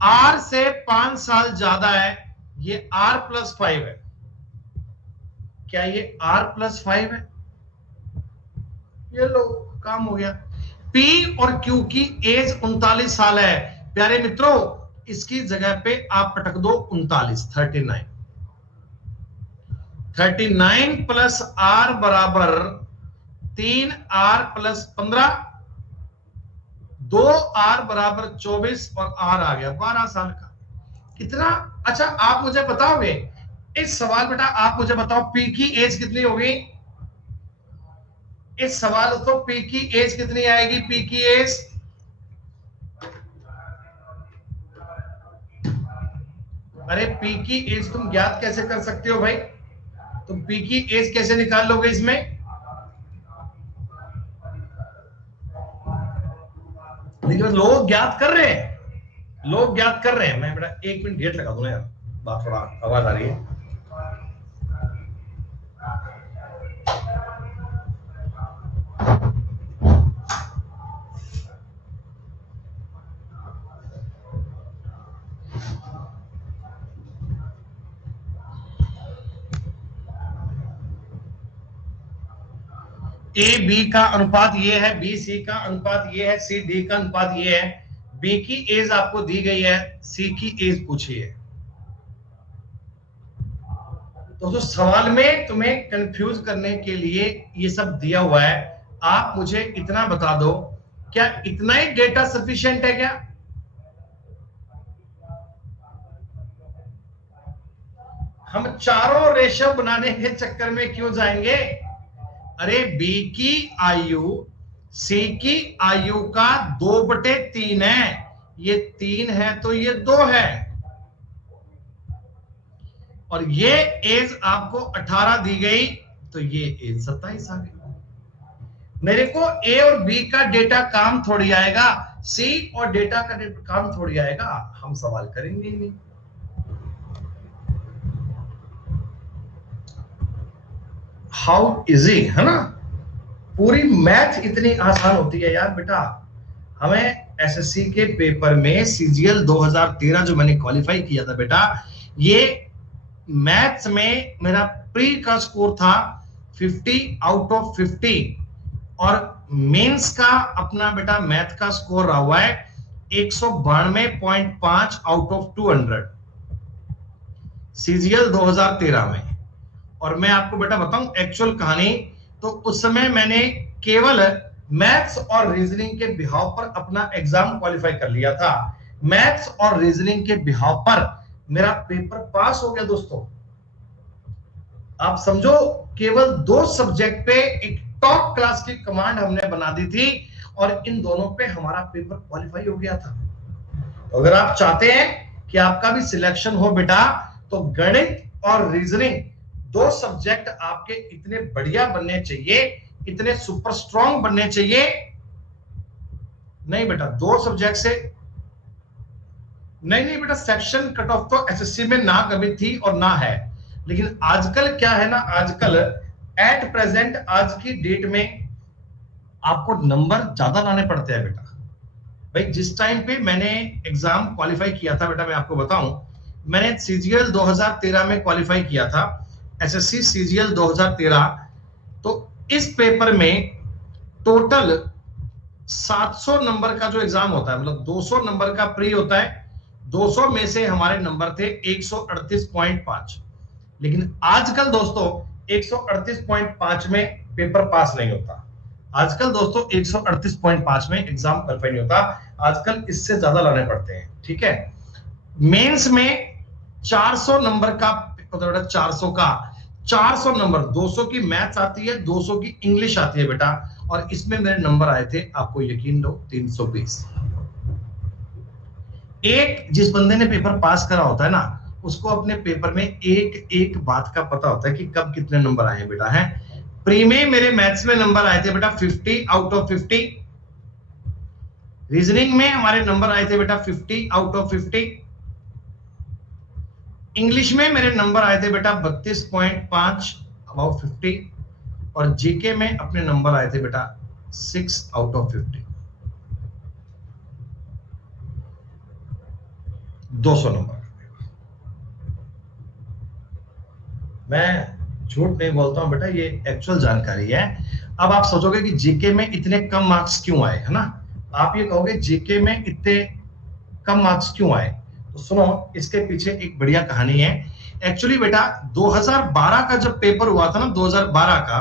आर से 5 साल ज्यादा है, ये आर प्लस 5 है, क्या ये आर प्लस 5 है? ये लो काम हो गया। पी और क्यू की एज 39 साल है, प्यारे मित्रों इसकी जगह पे आप पटक दो 39, 39 प्लस आर बराबर 3R प्लस 15, 2R बराबर 24 और आर आ गया 12 साल का। कितना अच्छा, आप मुझे बताओगे इस सवाल बेटा, आप मुझे बताओ पी की एज कितनी होगी इस सवाल, तो पी की एज कितनी आएगी? पी की एज, अरे पी की एज तुम ज्ञात कैसे कर सकते हो भाई? तुम पी की एज कैसे निकाल लोगे इसमें? लेकिन लोग ज्ञात कर रहे हैं, लोग ज्ञात कर रहे हैं। मैं बेटा 1 मिनट गेट लगा दूं यार, बात थोड़ा आवाज आ रही है। ए बी का अनुपात ये है, बी सी का अनुपात ये है, सी डी का अनुपात ये है। बी की एज आपको दी गई है, सी की एज पूछी है। तो सवाल में तुम्हें कंफ्यूज करने के लिए ये सब दिया हुआ है। आप मुझे इतना बता दो, क्या इतना ही डेटा सफिशिएंट है क्या? हम चारों रेशो बनाने के चक्कर में क्यों जाएंगे? अरे बी की आयु सी की आयु का 2/3 है, ये 3 है तो ये 2 है, और ये एज आपको 18 दी गई, तो ये एज 27 आ गई। मेरे को ए और बी का डेटा काम थोड़ी आएगा, सी और डेटा का काम थोड़ी आएगा, हम सवाल करेंगे ही नहीं। हाउ इजी है ना, पूरी मैथ इतनी आसान होती है यार बेटा, हमें एसएससी के पेपर में सीजीएल 2013 जो मैंने क्वालिफाई किया था बेटा, ये मैथ्स में मेरा प्री का स्कोर था 50 आउट ऑफ 50 और मेंस का अपना बेटा मैथ का स्कोर रहा हुआ है 192.5 आउट ऑफ 200 सीजीएल 2013 में। और मैं आपको बेटा बताऊं एक्चुअल कहानी, तो उस समय मैंने केवल मैथ्स और रीजनिंग के बिहाव पर अपना एग्जाम क्वालिफाई कर लिया था। मैथ्स और रीजनिंग के बिहाव पर मेरा पेपर पास हो गया दोस्तों। आप समझो, केवल 2 सब्जेक्ट पे एक टॉप क्लास की कमांड हमने बना दी थी और इन दोनों पे हमारा पेपर क्वालिफाई हो गया था। तो अगर आप चाहते हैं कि आपका भी सिलेक्शन हो बेटा, तो गणित और रीजनिंग 2 सब्जेक्ट आपके इतने बढ़िया बनने चाहिए, इतने सुपर स्ट्रांग बनने चाहिए। नहीं बेटा, 2 सब्जेक्ट से नहीं बेटा, सेक्शन कट ऑफ तो एसएससी में ना कभी थी और ना है, लेकिन आजकल क्या है ना, आजकल एट प्रेजेंट आज की डेट में आपको नंबर ज्यादा लाने पड़ते हैं बेटा। भाई जिस टाइम पे मैंने एग्जाम क्वालिफाई किया था बेटा, मैं आपको बताऊं, मैंने सीजीएल 2013 में क्वालिफाई किया था, एसएससी सीजीएल 2013। तो इस पेपर में टोटल 700 नंबर का जो एग्जाम होता है, मतलब 200 नंबर का प्री होता है, 200 में से हमारे नंबर थे 138.5। लेकिन आजकल दोस्तों 138.5 में पेपर पास नहीं होता। आजकल दोस्तों 138.5 में एग्जाम क्वालिफाई नहीं होता, आजकल इससे ज्यादा लाने पड़ते हैं। ठीक है, मेंस में 400 नंबर का 400 नंबर, 200 की मैथ्स आती है, 200 की इंग्लिश आती है बेटा, और इसमें मेरे नंबर आए थे, आपको यकीन लो, 320। एक जिस बंदे ने पेपर पास करा होता है ना, उसको अपने पेपर में एक एक बात का पता होता है कि कब कितने नंबर आए हैं बेटा। है प्री में मेरे मैथ्स में नंबर आए थे बेटा 50 आउट ऑफ 50, रीजनिंग में हमारे नंबर आए थे बेटा 50 आउट ऑफ 50, इंग्लिश में मेरे नंबर आए थे बेटा 32.5 अबाउट 50, और जीके में अपने नंबर आए थे बेटा 6 आउट ऑफ 50। 200 नंबर। मैं झूठ नहीं बोलता हूं बेटा, ये एक्चुअल जानकारी है। अब आप सोचोगे कि जीके में इतने कम मार्क्स क्यों आए, है ना, आप ये कहोगे जीके में इतने कम मार्क्स क्यों आए, तो सुनो, इसके पीछे एक बढ़िया कहानी है। एक्चुअली बेटा 2012 का जब पेपर हुआ था ना, 2012 का,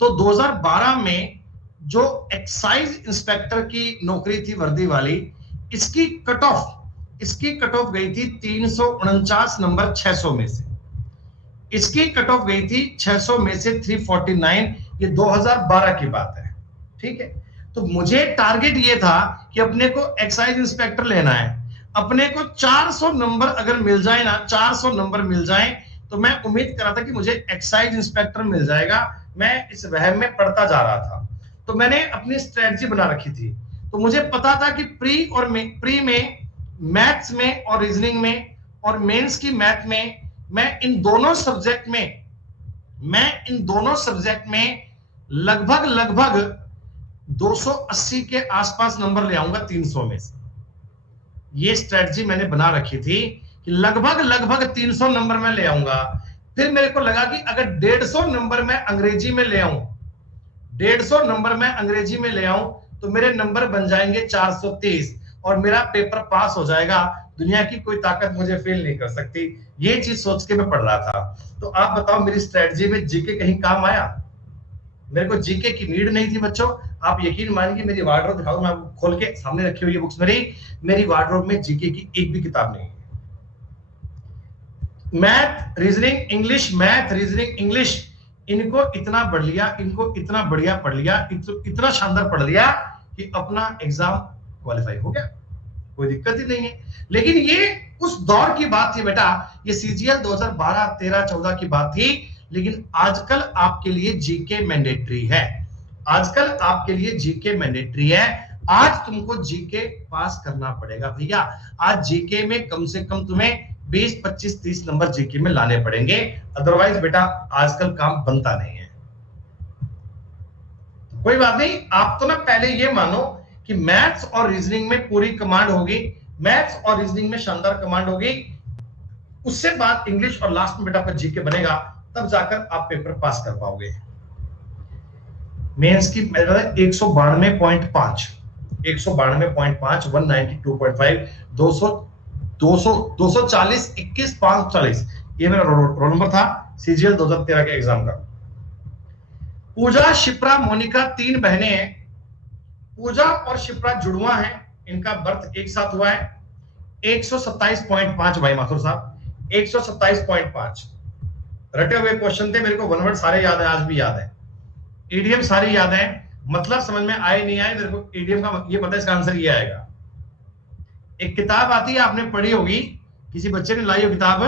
तो 2012 में जो एक्साइज इंस्पेक्टर की नौकरी थी वर्दी वाली, इसकी कट ऑफ गई थी 349 नंबर 600 में से। इसकी कट ऑफ गई थी 600 में से 349, ये 2012 की बात है। ठीक है, तो मुझे टारगेट ये था कि अपने को एक्साइज इंस्पेक्टर लेना है, अपने को 400 नंबर अगर मिल जाए ना, 400 नंबर मिल जाए, तो मैं उम्मीद कर रहा था कि मुझे एक्साइज इंस्पेक्टर मिल जाएगा। मैं इस वहम में पढ़ता जा रहा था, तो मैंने अपनी स्ट्रेटजी बना रखी थी। तो मुझे पता था कि प्री में मैथ्स में और रीजनिंग में और मेंस की मैथ में मैं इन दोनों सब्जेक्ट में लगभग 280 के आसपास नंबर ले आऊंगा 300 में से। ये स्ट्रेटजी मैंने बना रखी थी कि लगभग 300 नंबर में ले आऊंगा। फिर मेरे को लगा कि अगर 150 नंबर मैं अंग्रेजी में ले आऊं, 150 नंबर मैं अंग्रेजी में ले आऊं, तो मेरे नंबर बन जाएंगे 423 और मेरा पेपर पास हो जाएगा। दुनिया की कोई ताकत मुझे फेल नहीं कर सकती। ये चीज सोच के मैं पढ़ रहा था। तो आप बताओ, मेरी स्ट्रेटजी में जीके कहीं काम आया? मेरे को जीके की नीड नहीं थी बच्चों। आप यकीन मानिए, मेरी वार्डरोब दिखाओ, मैं खोल के सामने रखी हुई है बुक्स मेरी वार्डरोब में जीके की एक भी किताब नहीं है। Math reasoning English, math reasoning English, इनको इतना पढ़ लिया, इनको इतना बढ़िया पढ़ लिया, इतना शानदार पढ़ लिया कि अपना एग्जाम क्वालिफाई हो गया, कोई दिक्कत ही नहीं है। लेकिन ये उस दौर की बात थी बेटा, ये सीजीएल 2012, 13, 14 की बात थी। लेकिन आजकल आपके लिए जीके मैंडेटरी है। आजकल आपके लिए जीके मैंडेटरी है। आज तुमको जीके पास करना पड़ेगा भैया। आज जीके में कम से कम तुम्हें 20, 25, 30 नंबर जीके में लाने पड़ेंगे, अदरवाइज बेटा आजकल काम बनता नहीं है। कोई बात नहीं, आप तो ना पहले ये मानो कि मैथ्स और रीजनिंग में पूरी कमांड होगी, मैथ्स और रीजनिंग में शानदार कमांड होगी, उससे बाद इंग्लिश और लास्ट में बेटा आपका जीके बनेगा, तब जाकर आप पेपर पास कर पाओगे। मेंस की 192.5 192.5 192.5 200 200 240 21 540 ये मेरा रोल नंबर था सीजीएल 2013 के एग्जाम का। पूजा, शिप्रा, मोनिका 3 बहनें हैं। पूजा और शिप्रा जुड़वा हैं, इनका बर्थ एक साथ हुआ है। 127.5 भाई माथुर साहब, 127.5 रटे हुए क्वेश्चन थे, मेरे को वन वर्ड सारे याद है, आज भी याद है, ईडीएम सारी याद है, मतलब समझ में आए नहीं आए मेरे को ईडीएम का ये पता है, इसका आंसर ये आएगा। एक किताब आती है, आपने पढ़ी होगी, किसी बच्चे ने लाई हो किताब,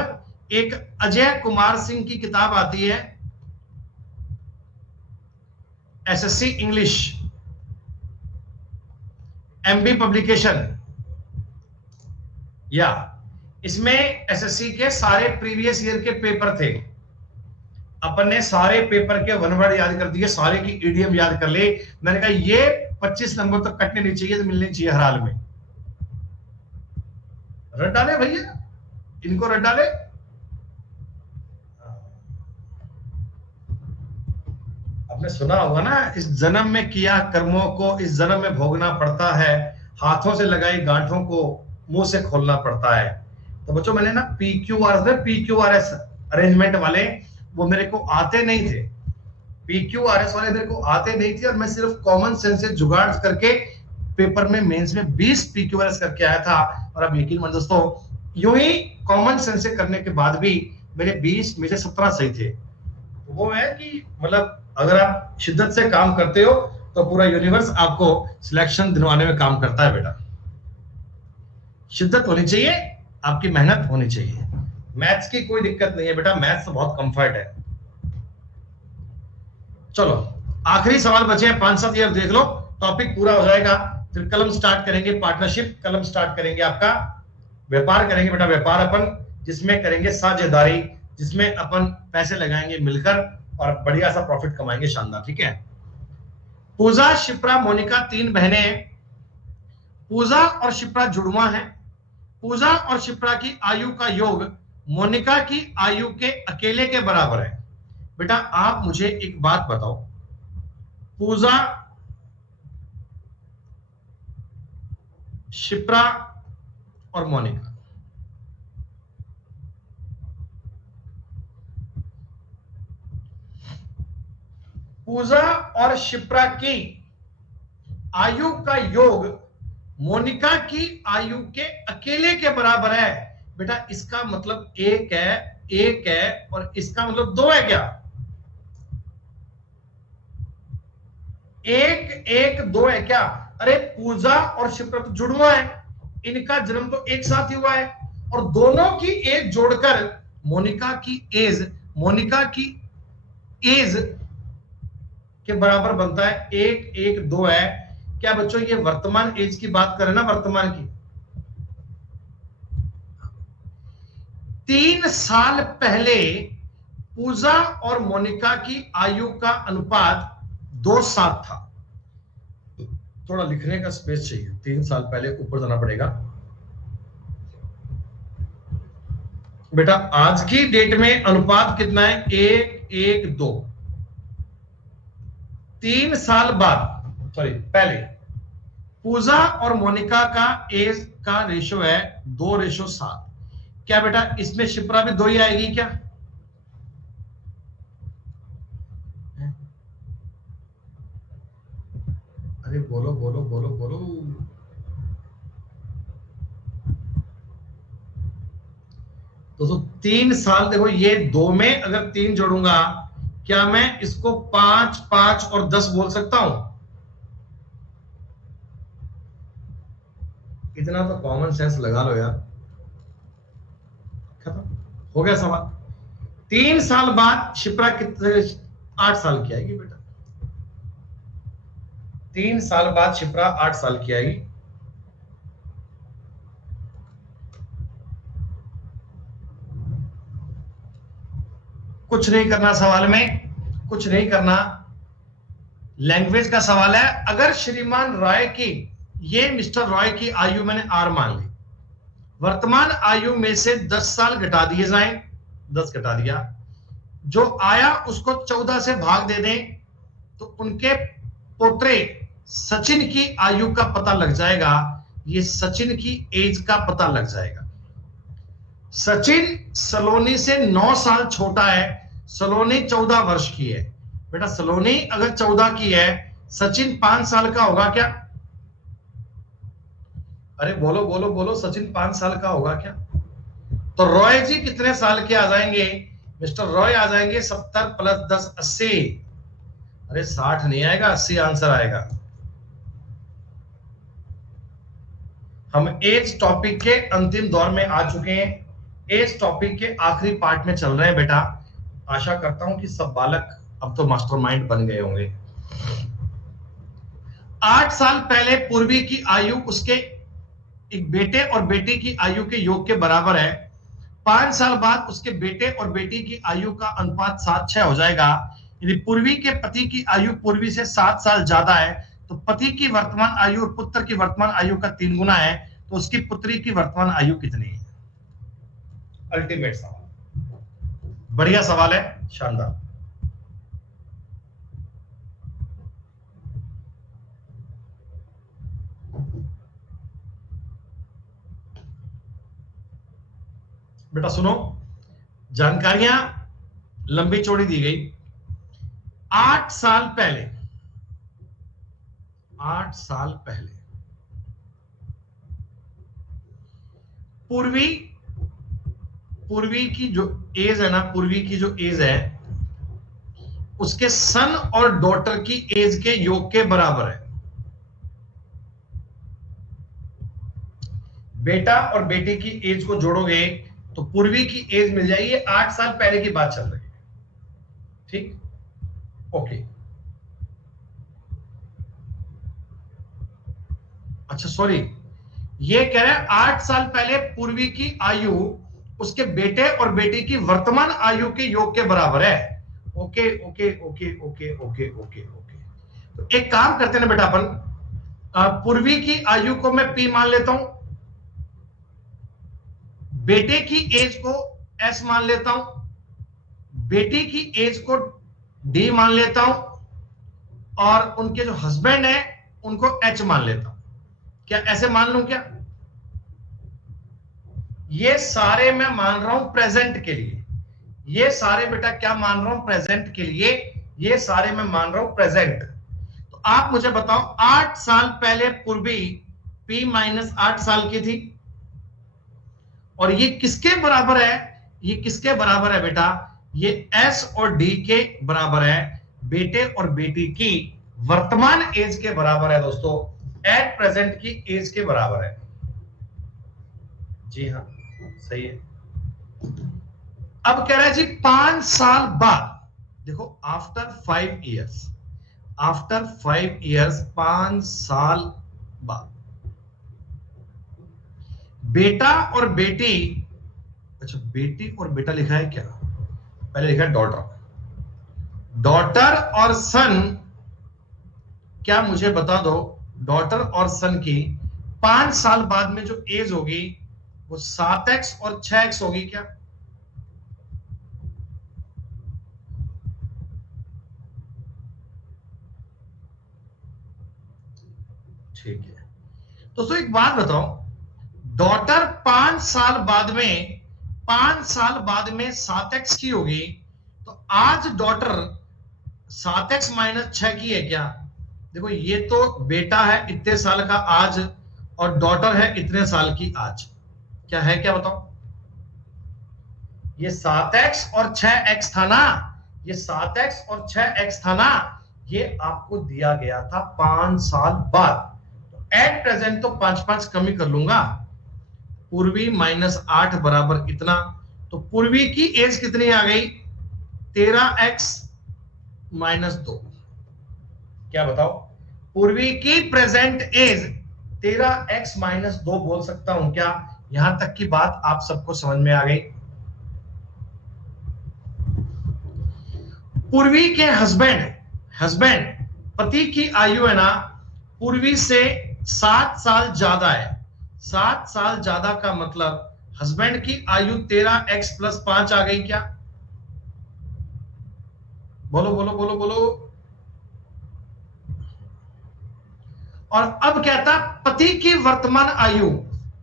एक अजय कुमार सिंह की किताब आती है, एसएससी इंग्लिश, एमबी पब्लिकेशन, या इसमें एसएससी के सारे प्रीवियस ईयर के पेपर थे। अपन ने सारे पेपर के वन वर्ड याद कर दिए, सारे की ईडीएम याद कर ले। मैंने कहा ये 25 नंबर तो कटने नहीं चाहिए, तो मिलने चाहिए हर हाल में। रट डाले भैया, इनको रट डाले। आपने सुना होगा ना, इस जन्म में किया कर्मों को इस जन्म में भोगना पड़ता है, हाथों से लगाई गांठों को मुंह से खोलना पड़ता है। तो बच्चों मैंने ना पीक्यूआरएस अरेंजमेंट वाले वो मेरे को आते नहीं थे, पीक्यूआरएस वाले मेरे को आते नहीं थे, और मैं सिर्फ कॉमन सेंस से जुगाड़ करके पेपर में मेंस में 20 पीक्यूआरएस करके आया था। और अब यकीन मानिए दोस्तों, यूं ही कॉमन सेंस से करने के बाद भी मेरे 20 में से 17 सही थे। तो वो है कि मतलब अगर आप शिद्दत से काम करते हो तो पूरा यूनिवर्स आपको सिलेक्शन दिलवाने में काम करता है बेटा। शिद्दत होनी चाहिए, आपकी मेहनत होनी चाहिए। मैथ्स की कोई दिक्कत नहीं है बेटा, मैथ्स तो बहुत कंफर्ट है। चलो आखिरी सवाल बचे हैं 5-7, ये देख लो, टॉपिक पूरा हो जाएगा, फिर कलम स्टार्ट करेंगे, पार्टनरशिप कलम स्टार्ट करेंगे, आपका व्यापार करेंगे बेटा, व्यापार अपन जिसमें करेंगे साझेदारी, जिसमें अपन पैसे लगाएंगे मिलकर और बढ़िया सा प्रॉफिट कमाएंगे, शानदार। ठीक है, पूजा, शिप्रा, मोनिका 3 बहनें हैं। पूजा और शिप्रा जुड़वा हैं। पूजा और शिप्रा की आयु का योग मोनिका की आयु के अकेले के बराबर है। बेटा आप मुझे एक बात बताओ, पूजा, शिप्रा और मोनिका, पूजा और शिप्रा की आयु का योग मोनिका की आयु के अकेले के बराबर है। बेटा इसका मतलब एक है और इसका मतलब 2 है क्या? 1-1-2 है क्या? अरे पूजा और शिप्रा तो जुड़वा है, इनका जन्म तो एक साथ ही हुआ है, और दोनों की एज जोड़कर मोनिका की एज के बराबर बनता है। 1-1-2 है क्या बच्चों? ये वर्तमान एज की बात करें ना, वर्तमान की। 3 साल पहले पूजा और मोनिका की आयु का अनुपात 2:7 था। थोड़ा लिखने का स्पेस चाहिए, 3 साल पहले ऊपर जाना पड़ेगा बेटा। आज की डेट में अनुपात कितना है? 1-1-2। 3 साल बाद पहले पूजा और मोनिका का एज का रेशो है 2:7। क्या बेटा इसमें शिप्रा भी 2 ही आएगी क्या? अरे बोलो बोलो बोलो बोलो। तो 3 साल, देखो ये 2 में अगर 3 जोड़ूंगा, क्या मैं इसको 5, 5 और 10 बोल सकता हूं? इतना तो कॉमन सेंस लगा लो यार। खत्म हो गया सवाल। 3 साल बाद शिप्रा कितने? 8 साल की आएगी बेटा। 3 साल बाद शिप्रा 8 साल की आएगी। कुछ नहीं करना सवाल में, कुछ नहीं करना। लैंग्वेज का सवाल है। अगर श्रीमान राय की ये मिस्टर रॉय की आयु मैंने आर मान ली। वर्तमान आयु में से 10 साल घटा दिए जाएं, 10 घटा दिया, जो आया उसको 14 से भाग दे दें, तो उनके पोते सचिन की आयु का पता लग जाएगा। ये सचिन की एज का पता लग जाएगा। सचिन सलोनी से 9 साल छोटा है, सलोनी 14 वर्ष की है। बेटा सलोनी अगर 14 की है, सचिन 5 साल का होगा क्या? अरे बोलो बोलो बोलो, सचिन 5 साल का होगा क्या? तो रॉय जी कितने साल के आ जाएंगे? मिस्टर रॉय आ जाएंगे 70 प्लस 10 80। अरे 60 नहीं आएगा, 80 आंसर आएगा। हम एज टॉपिक के अंतिम दौर में आ चुके हैं, एज टॉपिक के आखिरी पार्ट में चल रहे हैं बेटा। आशा करता हूं कि सब बालक अब तो मास्टरमाइंड बन गए होंगे। 8 साल पहले पूर्वी की आयु उसके एक बेटे और बेटी की आयु के योग के बराबर है। 5 साल बाद उसके बेटे और बेटी की आयु का अनुपात 7:6 हो जाएगा। यदि पूर्वी के पति की आयु पूर्वी से 7 साल ज्यादा है, तो पति की वर्तमान आयु और पुत्र की वर्तमान आयु का 3 गुना है, तो उसकी पुत्री की वर्तमान आयु कितनी है? अल्टीमेट सवाल, बढ़िया सवाल है, शानदार। बेटा सुनो, जानकारियां लंबी चौड़ी दी गई। 8 साल पहले, 8 साल पहले पूर्वी की जो एज है ना, पूर्वी की जो एज है उसके सन और डॉटर की एज के योग के बराबर है। बेटा और बेटी की एज को जोड़ोगे तो पूर्वी की एज मिल जाएगी। 8 साल पहले की बात चल रही है, ठीक, ओके। अच्छा सॉरी, ये कह रहे हैं 8 साल पहले पूर्वी की आयु उसके बेटे और बेटी की वर्तमान आयु के योग के बराबर है। Okay okay okay okay okay okay okay. तो एक काम करते हैं ना बेटा, अपन पूर्वी की आयु को मैं पी मान लेता हूं, बेटे की एज को एस मान लेता हूं, बेटी की एज को डी मान लेता हूं, और उनके जो हस्बैंड है उनको एच मान लेता हूं। क्या ऐसे मान लूं क्या? ये सारे मैं मान रहा हूं प्रेजेंट के लिए। ये सारे बेटा क्या मान रहा हूं? प्रेजेंट के लिए। ये सारे मैं मान रहा हूं प्रेजेंट। तो आप मुझे बताओ, 8 साल पहले पूर्वी P माइनस 8 साल की थी, और ये किसके बराबर है? ये किसके बराबर है बेटा? ये S और D के बराबर है, बेटे और बेटी की वर्तमान एज के बराबर है दोस्तों, एट प्रेजेंट की एज के बराबर है। जी हाँ, सही है। अब कह रहा है जी 5 साल बाद, देखो आफ्टर 5 इयर्स, आफ्टर 5 इयर्स, 5 साल बाद बेटा और बेटी, अच्छा बेटी और बेटा लिखा है क्या? पहले लिखा है डॉटर। डॉटर और सन, क्या मुझे बता दो, डॉटर और सन की 5 साल बाद में जो एज होगी वो 7x और 6x होगी क्या? ठीक है दोस्तों, एक बात बताओ, डॉटर 5 साल बाद में, 5 साल बाद में 7x की होगी, तो आज डॉटर 7x माइनस 6 की है क्या? देखो ये तो बेटा है इतने साल का आज, और डॉटर है इतने साल की आज, क्या है क्या बताओ? ये 7x और 6x था ना, ये 7x और 6x था ना, ये आपको दिया गया था 5 साल बाद। तो एट प्रेजेंट तो 5 कमी कर लूंगा, पूर्वी माइनस 8 बराबर इतना, तो पूर्वी की एज कितनी आ गई? 13x minus 2। क्या बताओ? पूर्वी की प्रेजेंट एज 13x माइनस 2 बोल सकता हूं क्या? यहां तक की बात आप सबको समझ में आ गई? पूर्वी के हस्बैंड, पति की आयु है ना, पूर्वी से 7 साल ज्यादा है। 7 साल ज्यादा का मतलब हस्बैंड की आयु 13x + 5 आ गई क्या? बोलो बोलो बोलो बोलो। और अब कहता पति की वर्तमान आयु,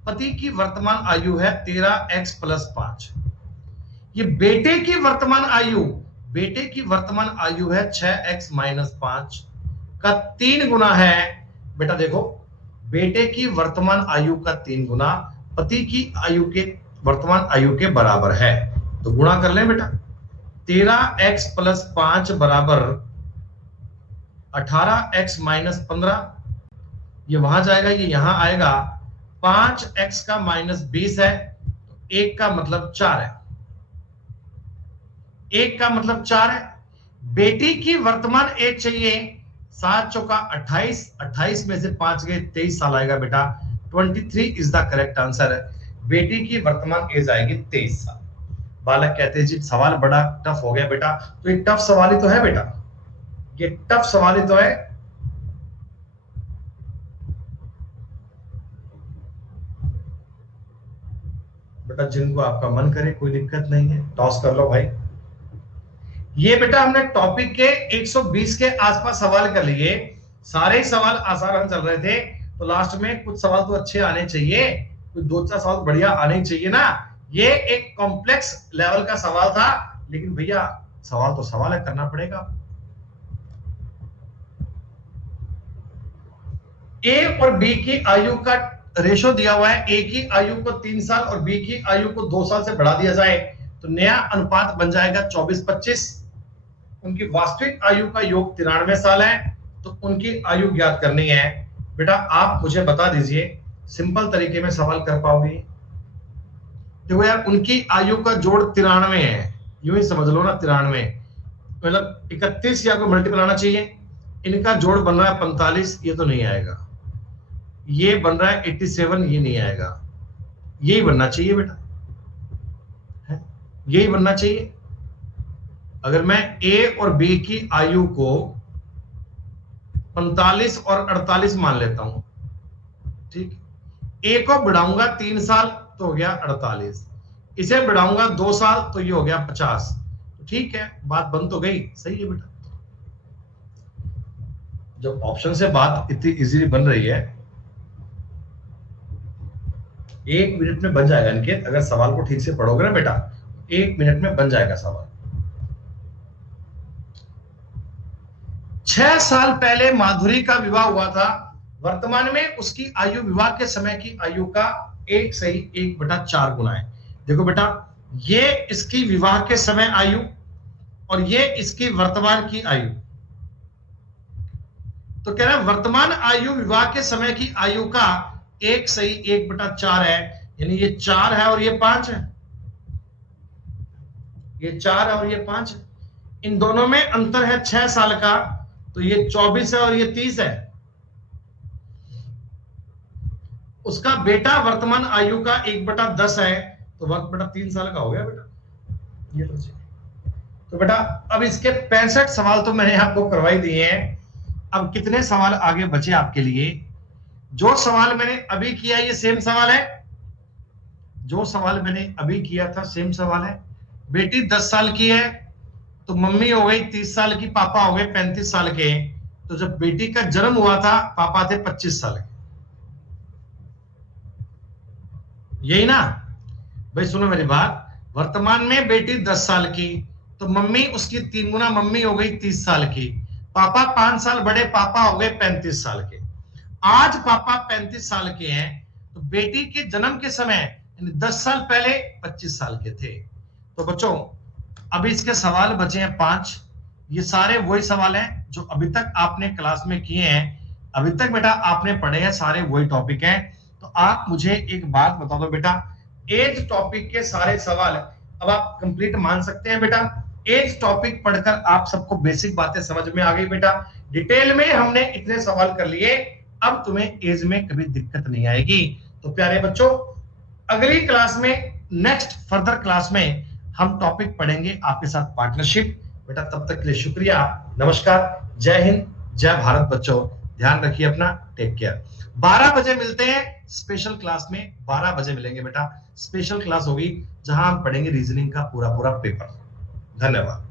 पति की वर्तमान आयु है 13x + 5। ये बेटे की वर्तमान आयु, बेटे की वर्तमान आयु है 6x - 5 का 3 गुना है। बेटा देखो, बेटे की वर्तमान आयु का 3 गुना पति की आयु के वर्तमान आयु के बराबर है। तो गुणा कर लें बेटा। 13x + 5 बराबर 18x - 15। ये वहां जाएगा, ये यहां आएगा। 5x का -20 है, तो 1 का मतलब 4 है। 1 का मतलब 4 है। बेटी की वर्तमान एज चाहिए। 7 चौका 28, 28 में से 5 गए 23 साल आएगा बेटा। 23 इज द करेक्ट आंसर है। बेटी की वर्तमान एज आएगी 23 साल। बालक कहते हैं जी सवाल बड़ा टफ हो गया बेटा। तो ये टफ सवाल ही तो है बेटा, ये टफ सवाल ही तो है। बेटा जिनको आपका मन करे कोई दिक्कत नहीं है, टॉस कर लो भाई। ये बेटा हमने टॉपिक के 120 के आसपास सवाल कर लिए। सारे ही सवाल आसान चल रहे थे, तो लास्ट में कुछ सवाल तो अच्छे आने चाहिए, कुछ 2-4 सवाल बढ़िया आने चाहिए ना। ये एक कॉम्प्लेक्स लेवल का सवाल था, लेकिन भैया सवाल तो सवाल है, करना पड़ेगा। ए और बी की आयु का रेशो दिया हुआ है। ए की आयु को 3 साल और बी की आयु को 2 साल से बढ़ा दिया जाए तो नया अनुपात बन जाएगा 24-25। उनकी वास्तविक आयु का योग 93 साल है, तो उनकी आयु ज्ञात करनी है। बेटा आप मुझे बता दीजिए, सिंपल तरीके में सवाल कर पाओगे? देखो यार, उनकी आयु का जोड़ 93 है, यूं ही समझ लो ना। 93 मतलब 31 या को मल्टीपल आना चाहिए। इनका जोड़ बन रहा है 45, ये तो नहीं आएगा। ये बन रहा है 87, ये नहीं आएगा। यही बनना चाहिए बेटा, है? यही बनना चाहिए। अगर मैं ए और बी की आयु को 45 और 48 मान लेता हूं, ठीक। ए को बढ़ाऊंगा 3 साल तो हो गया 48, इसे बढ़ाऊंगा 2 साल तो ये हो गया 50। ठीक है, बात बन तो गई। सही है बेटा, जब ऑप्शन से बात इतनी इजीली बन रही है, 1 मिनट में बन जाएगा इनके। अगर सवाल को ठीक से पढ़ोगे ना बेटा, 1 मिनट में बन जाएगा सवाल। 6 साल पहले माधुरी का विवाह हुआ था। वर्तमान में उसकी आयु विवाह के समय की आयु का 1 सही 1/4 गुना है। देखो बेटा, ये इसकी विवाह के समय आयु और ये इसकी वर्तमान की आयु। तो कह रहा है वर्तमान आयु विवाह के समय की आयु का 1 सही 1/4 है, यानी ये 4 है और ये 5 है। ये 4 है और ये 5 है। इन दोनों में अंतर है 6 साल का, तो ये 24 है और ये 30 है। उसका बेटा वर्तमान आयु का 1/10 है, तो वक्त बेटा 3 साल का हो गया बेटा। ये लो जी। तो बेटा अब इसके 65 सवाल तो मैंने आपको करवाई दिए हैं। अब कितने सवाल आगे बचे आपके लिए? जो सवाल मैंने अभी किया ये सेम सवाल है, जो सवाल मैंने अभी किया था सेम सवाल है। बेटी 10 साल की है, तो मम्मी हो गई 30 साल की, पापा हो गए 35 साल के। तो जब बेटी का जन्म हुआ था पापा थे 25 साल के। यही ना भाई? सुनो मेरी बात, वर्तमान में बेटी 10 साल की, तो मम्मी उसकी 3 गुना मम्मी हो गई 30 साल की। पापा 5 साल बड़े, पापा हो गए 35 साल के। आज पापा 35 साल के हैं, तो बेटी के जन्म के समय 10 साल पहले 25 साल के थे। तो बच्चों अभी इसके सवाल बचे हैं 5। ये सारे वही सवाल हैं जो अभी तक आपने क्लास में किए हैं। अभी तक बेटा आपने पढ़े हैं, सारे वही टॉपिक हैं। तो आप मुझे एक बात बता दो बेटा, एज टॉपिक के सारे सवाल अब आप कंप्लीट मान सकते हैं बेटा? एज टॉपिक पढ़कर आप सबको बेसिक बातें समझ में आ गई बेटा। डिटेल में हमने इतने सवाल कर लिए, अब तुम्हें एज में कभी दिक्कत नहीं आएगी। तो प्यारे बच्चों, अगली क्लास में, नेक्स्ट फर्दर क्लास में हम टॉपिक पढ़ेंगे आपके साथ पार्टनरशिप। बेटा तब तक के लिए शुक्रिया, नमस्कार, जय हिंद, जय भारत बच्चों। ध्यान रखिए अपना, टेक केयर। 12 बजे मिलते हैं स्पेशल क्लास में, 12 बजे मिलेंगे बेटा, स्पेशल क्लास होगी जहां हम पढ़ेंगे रीजनिंग का पूरा पूरा पेपर। धन्यवाद।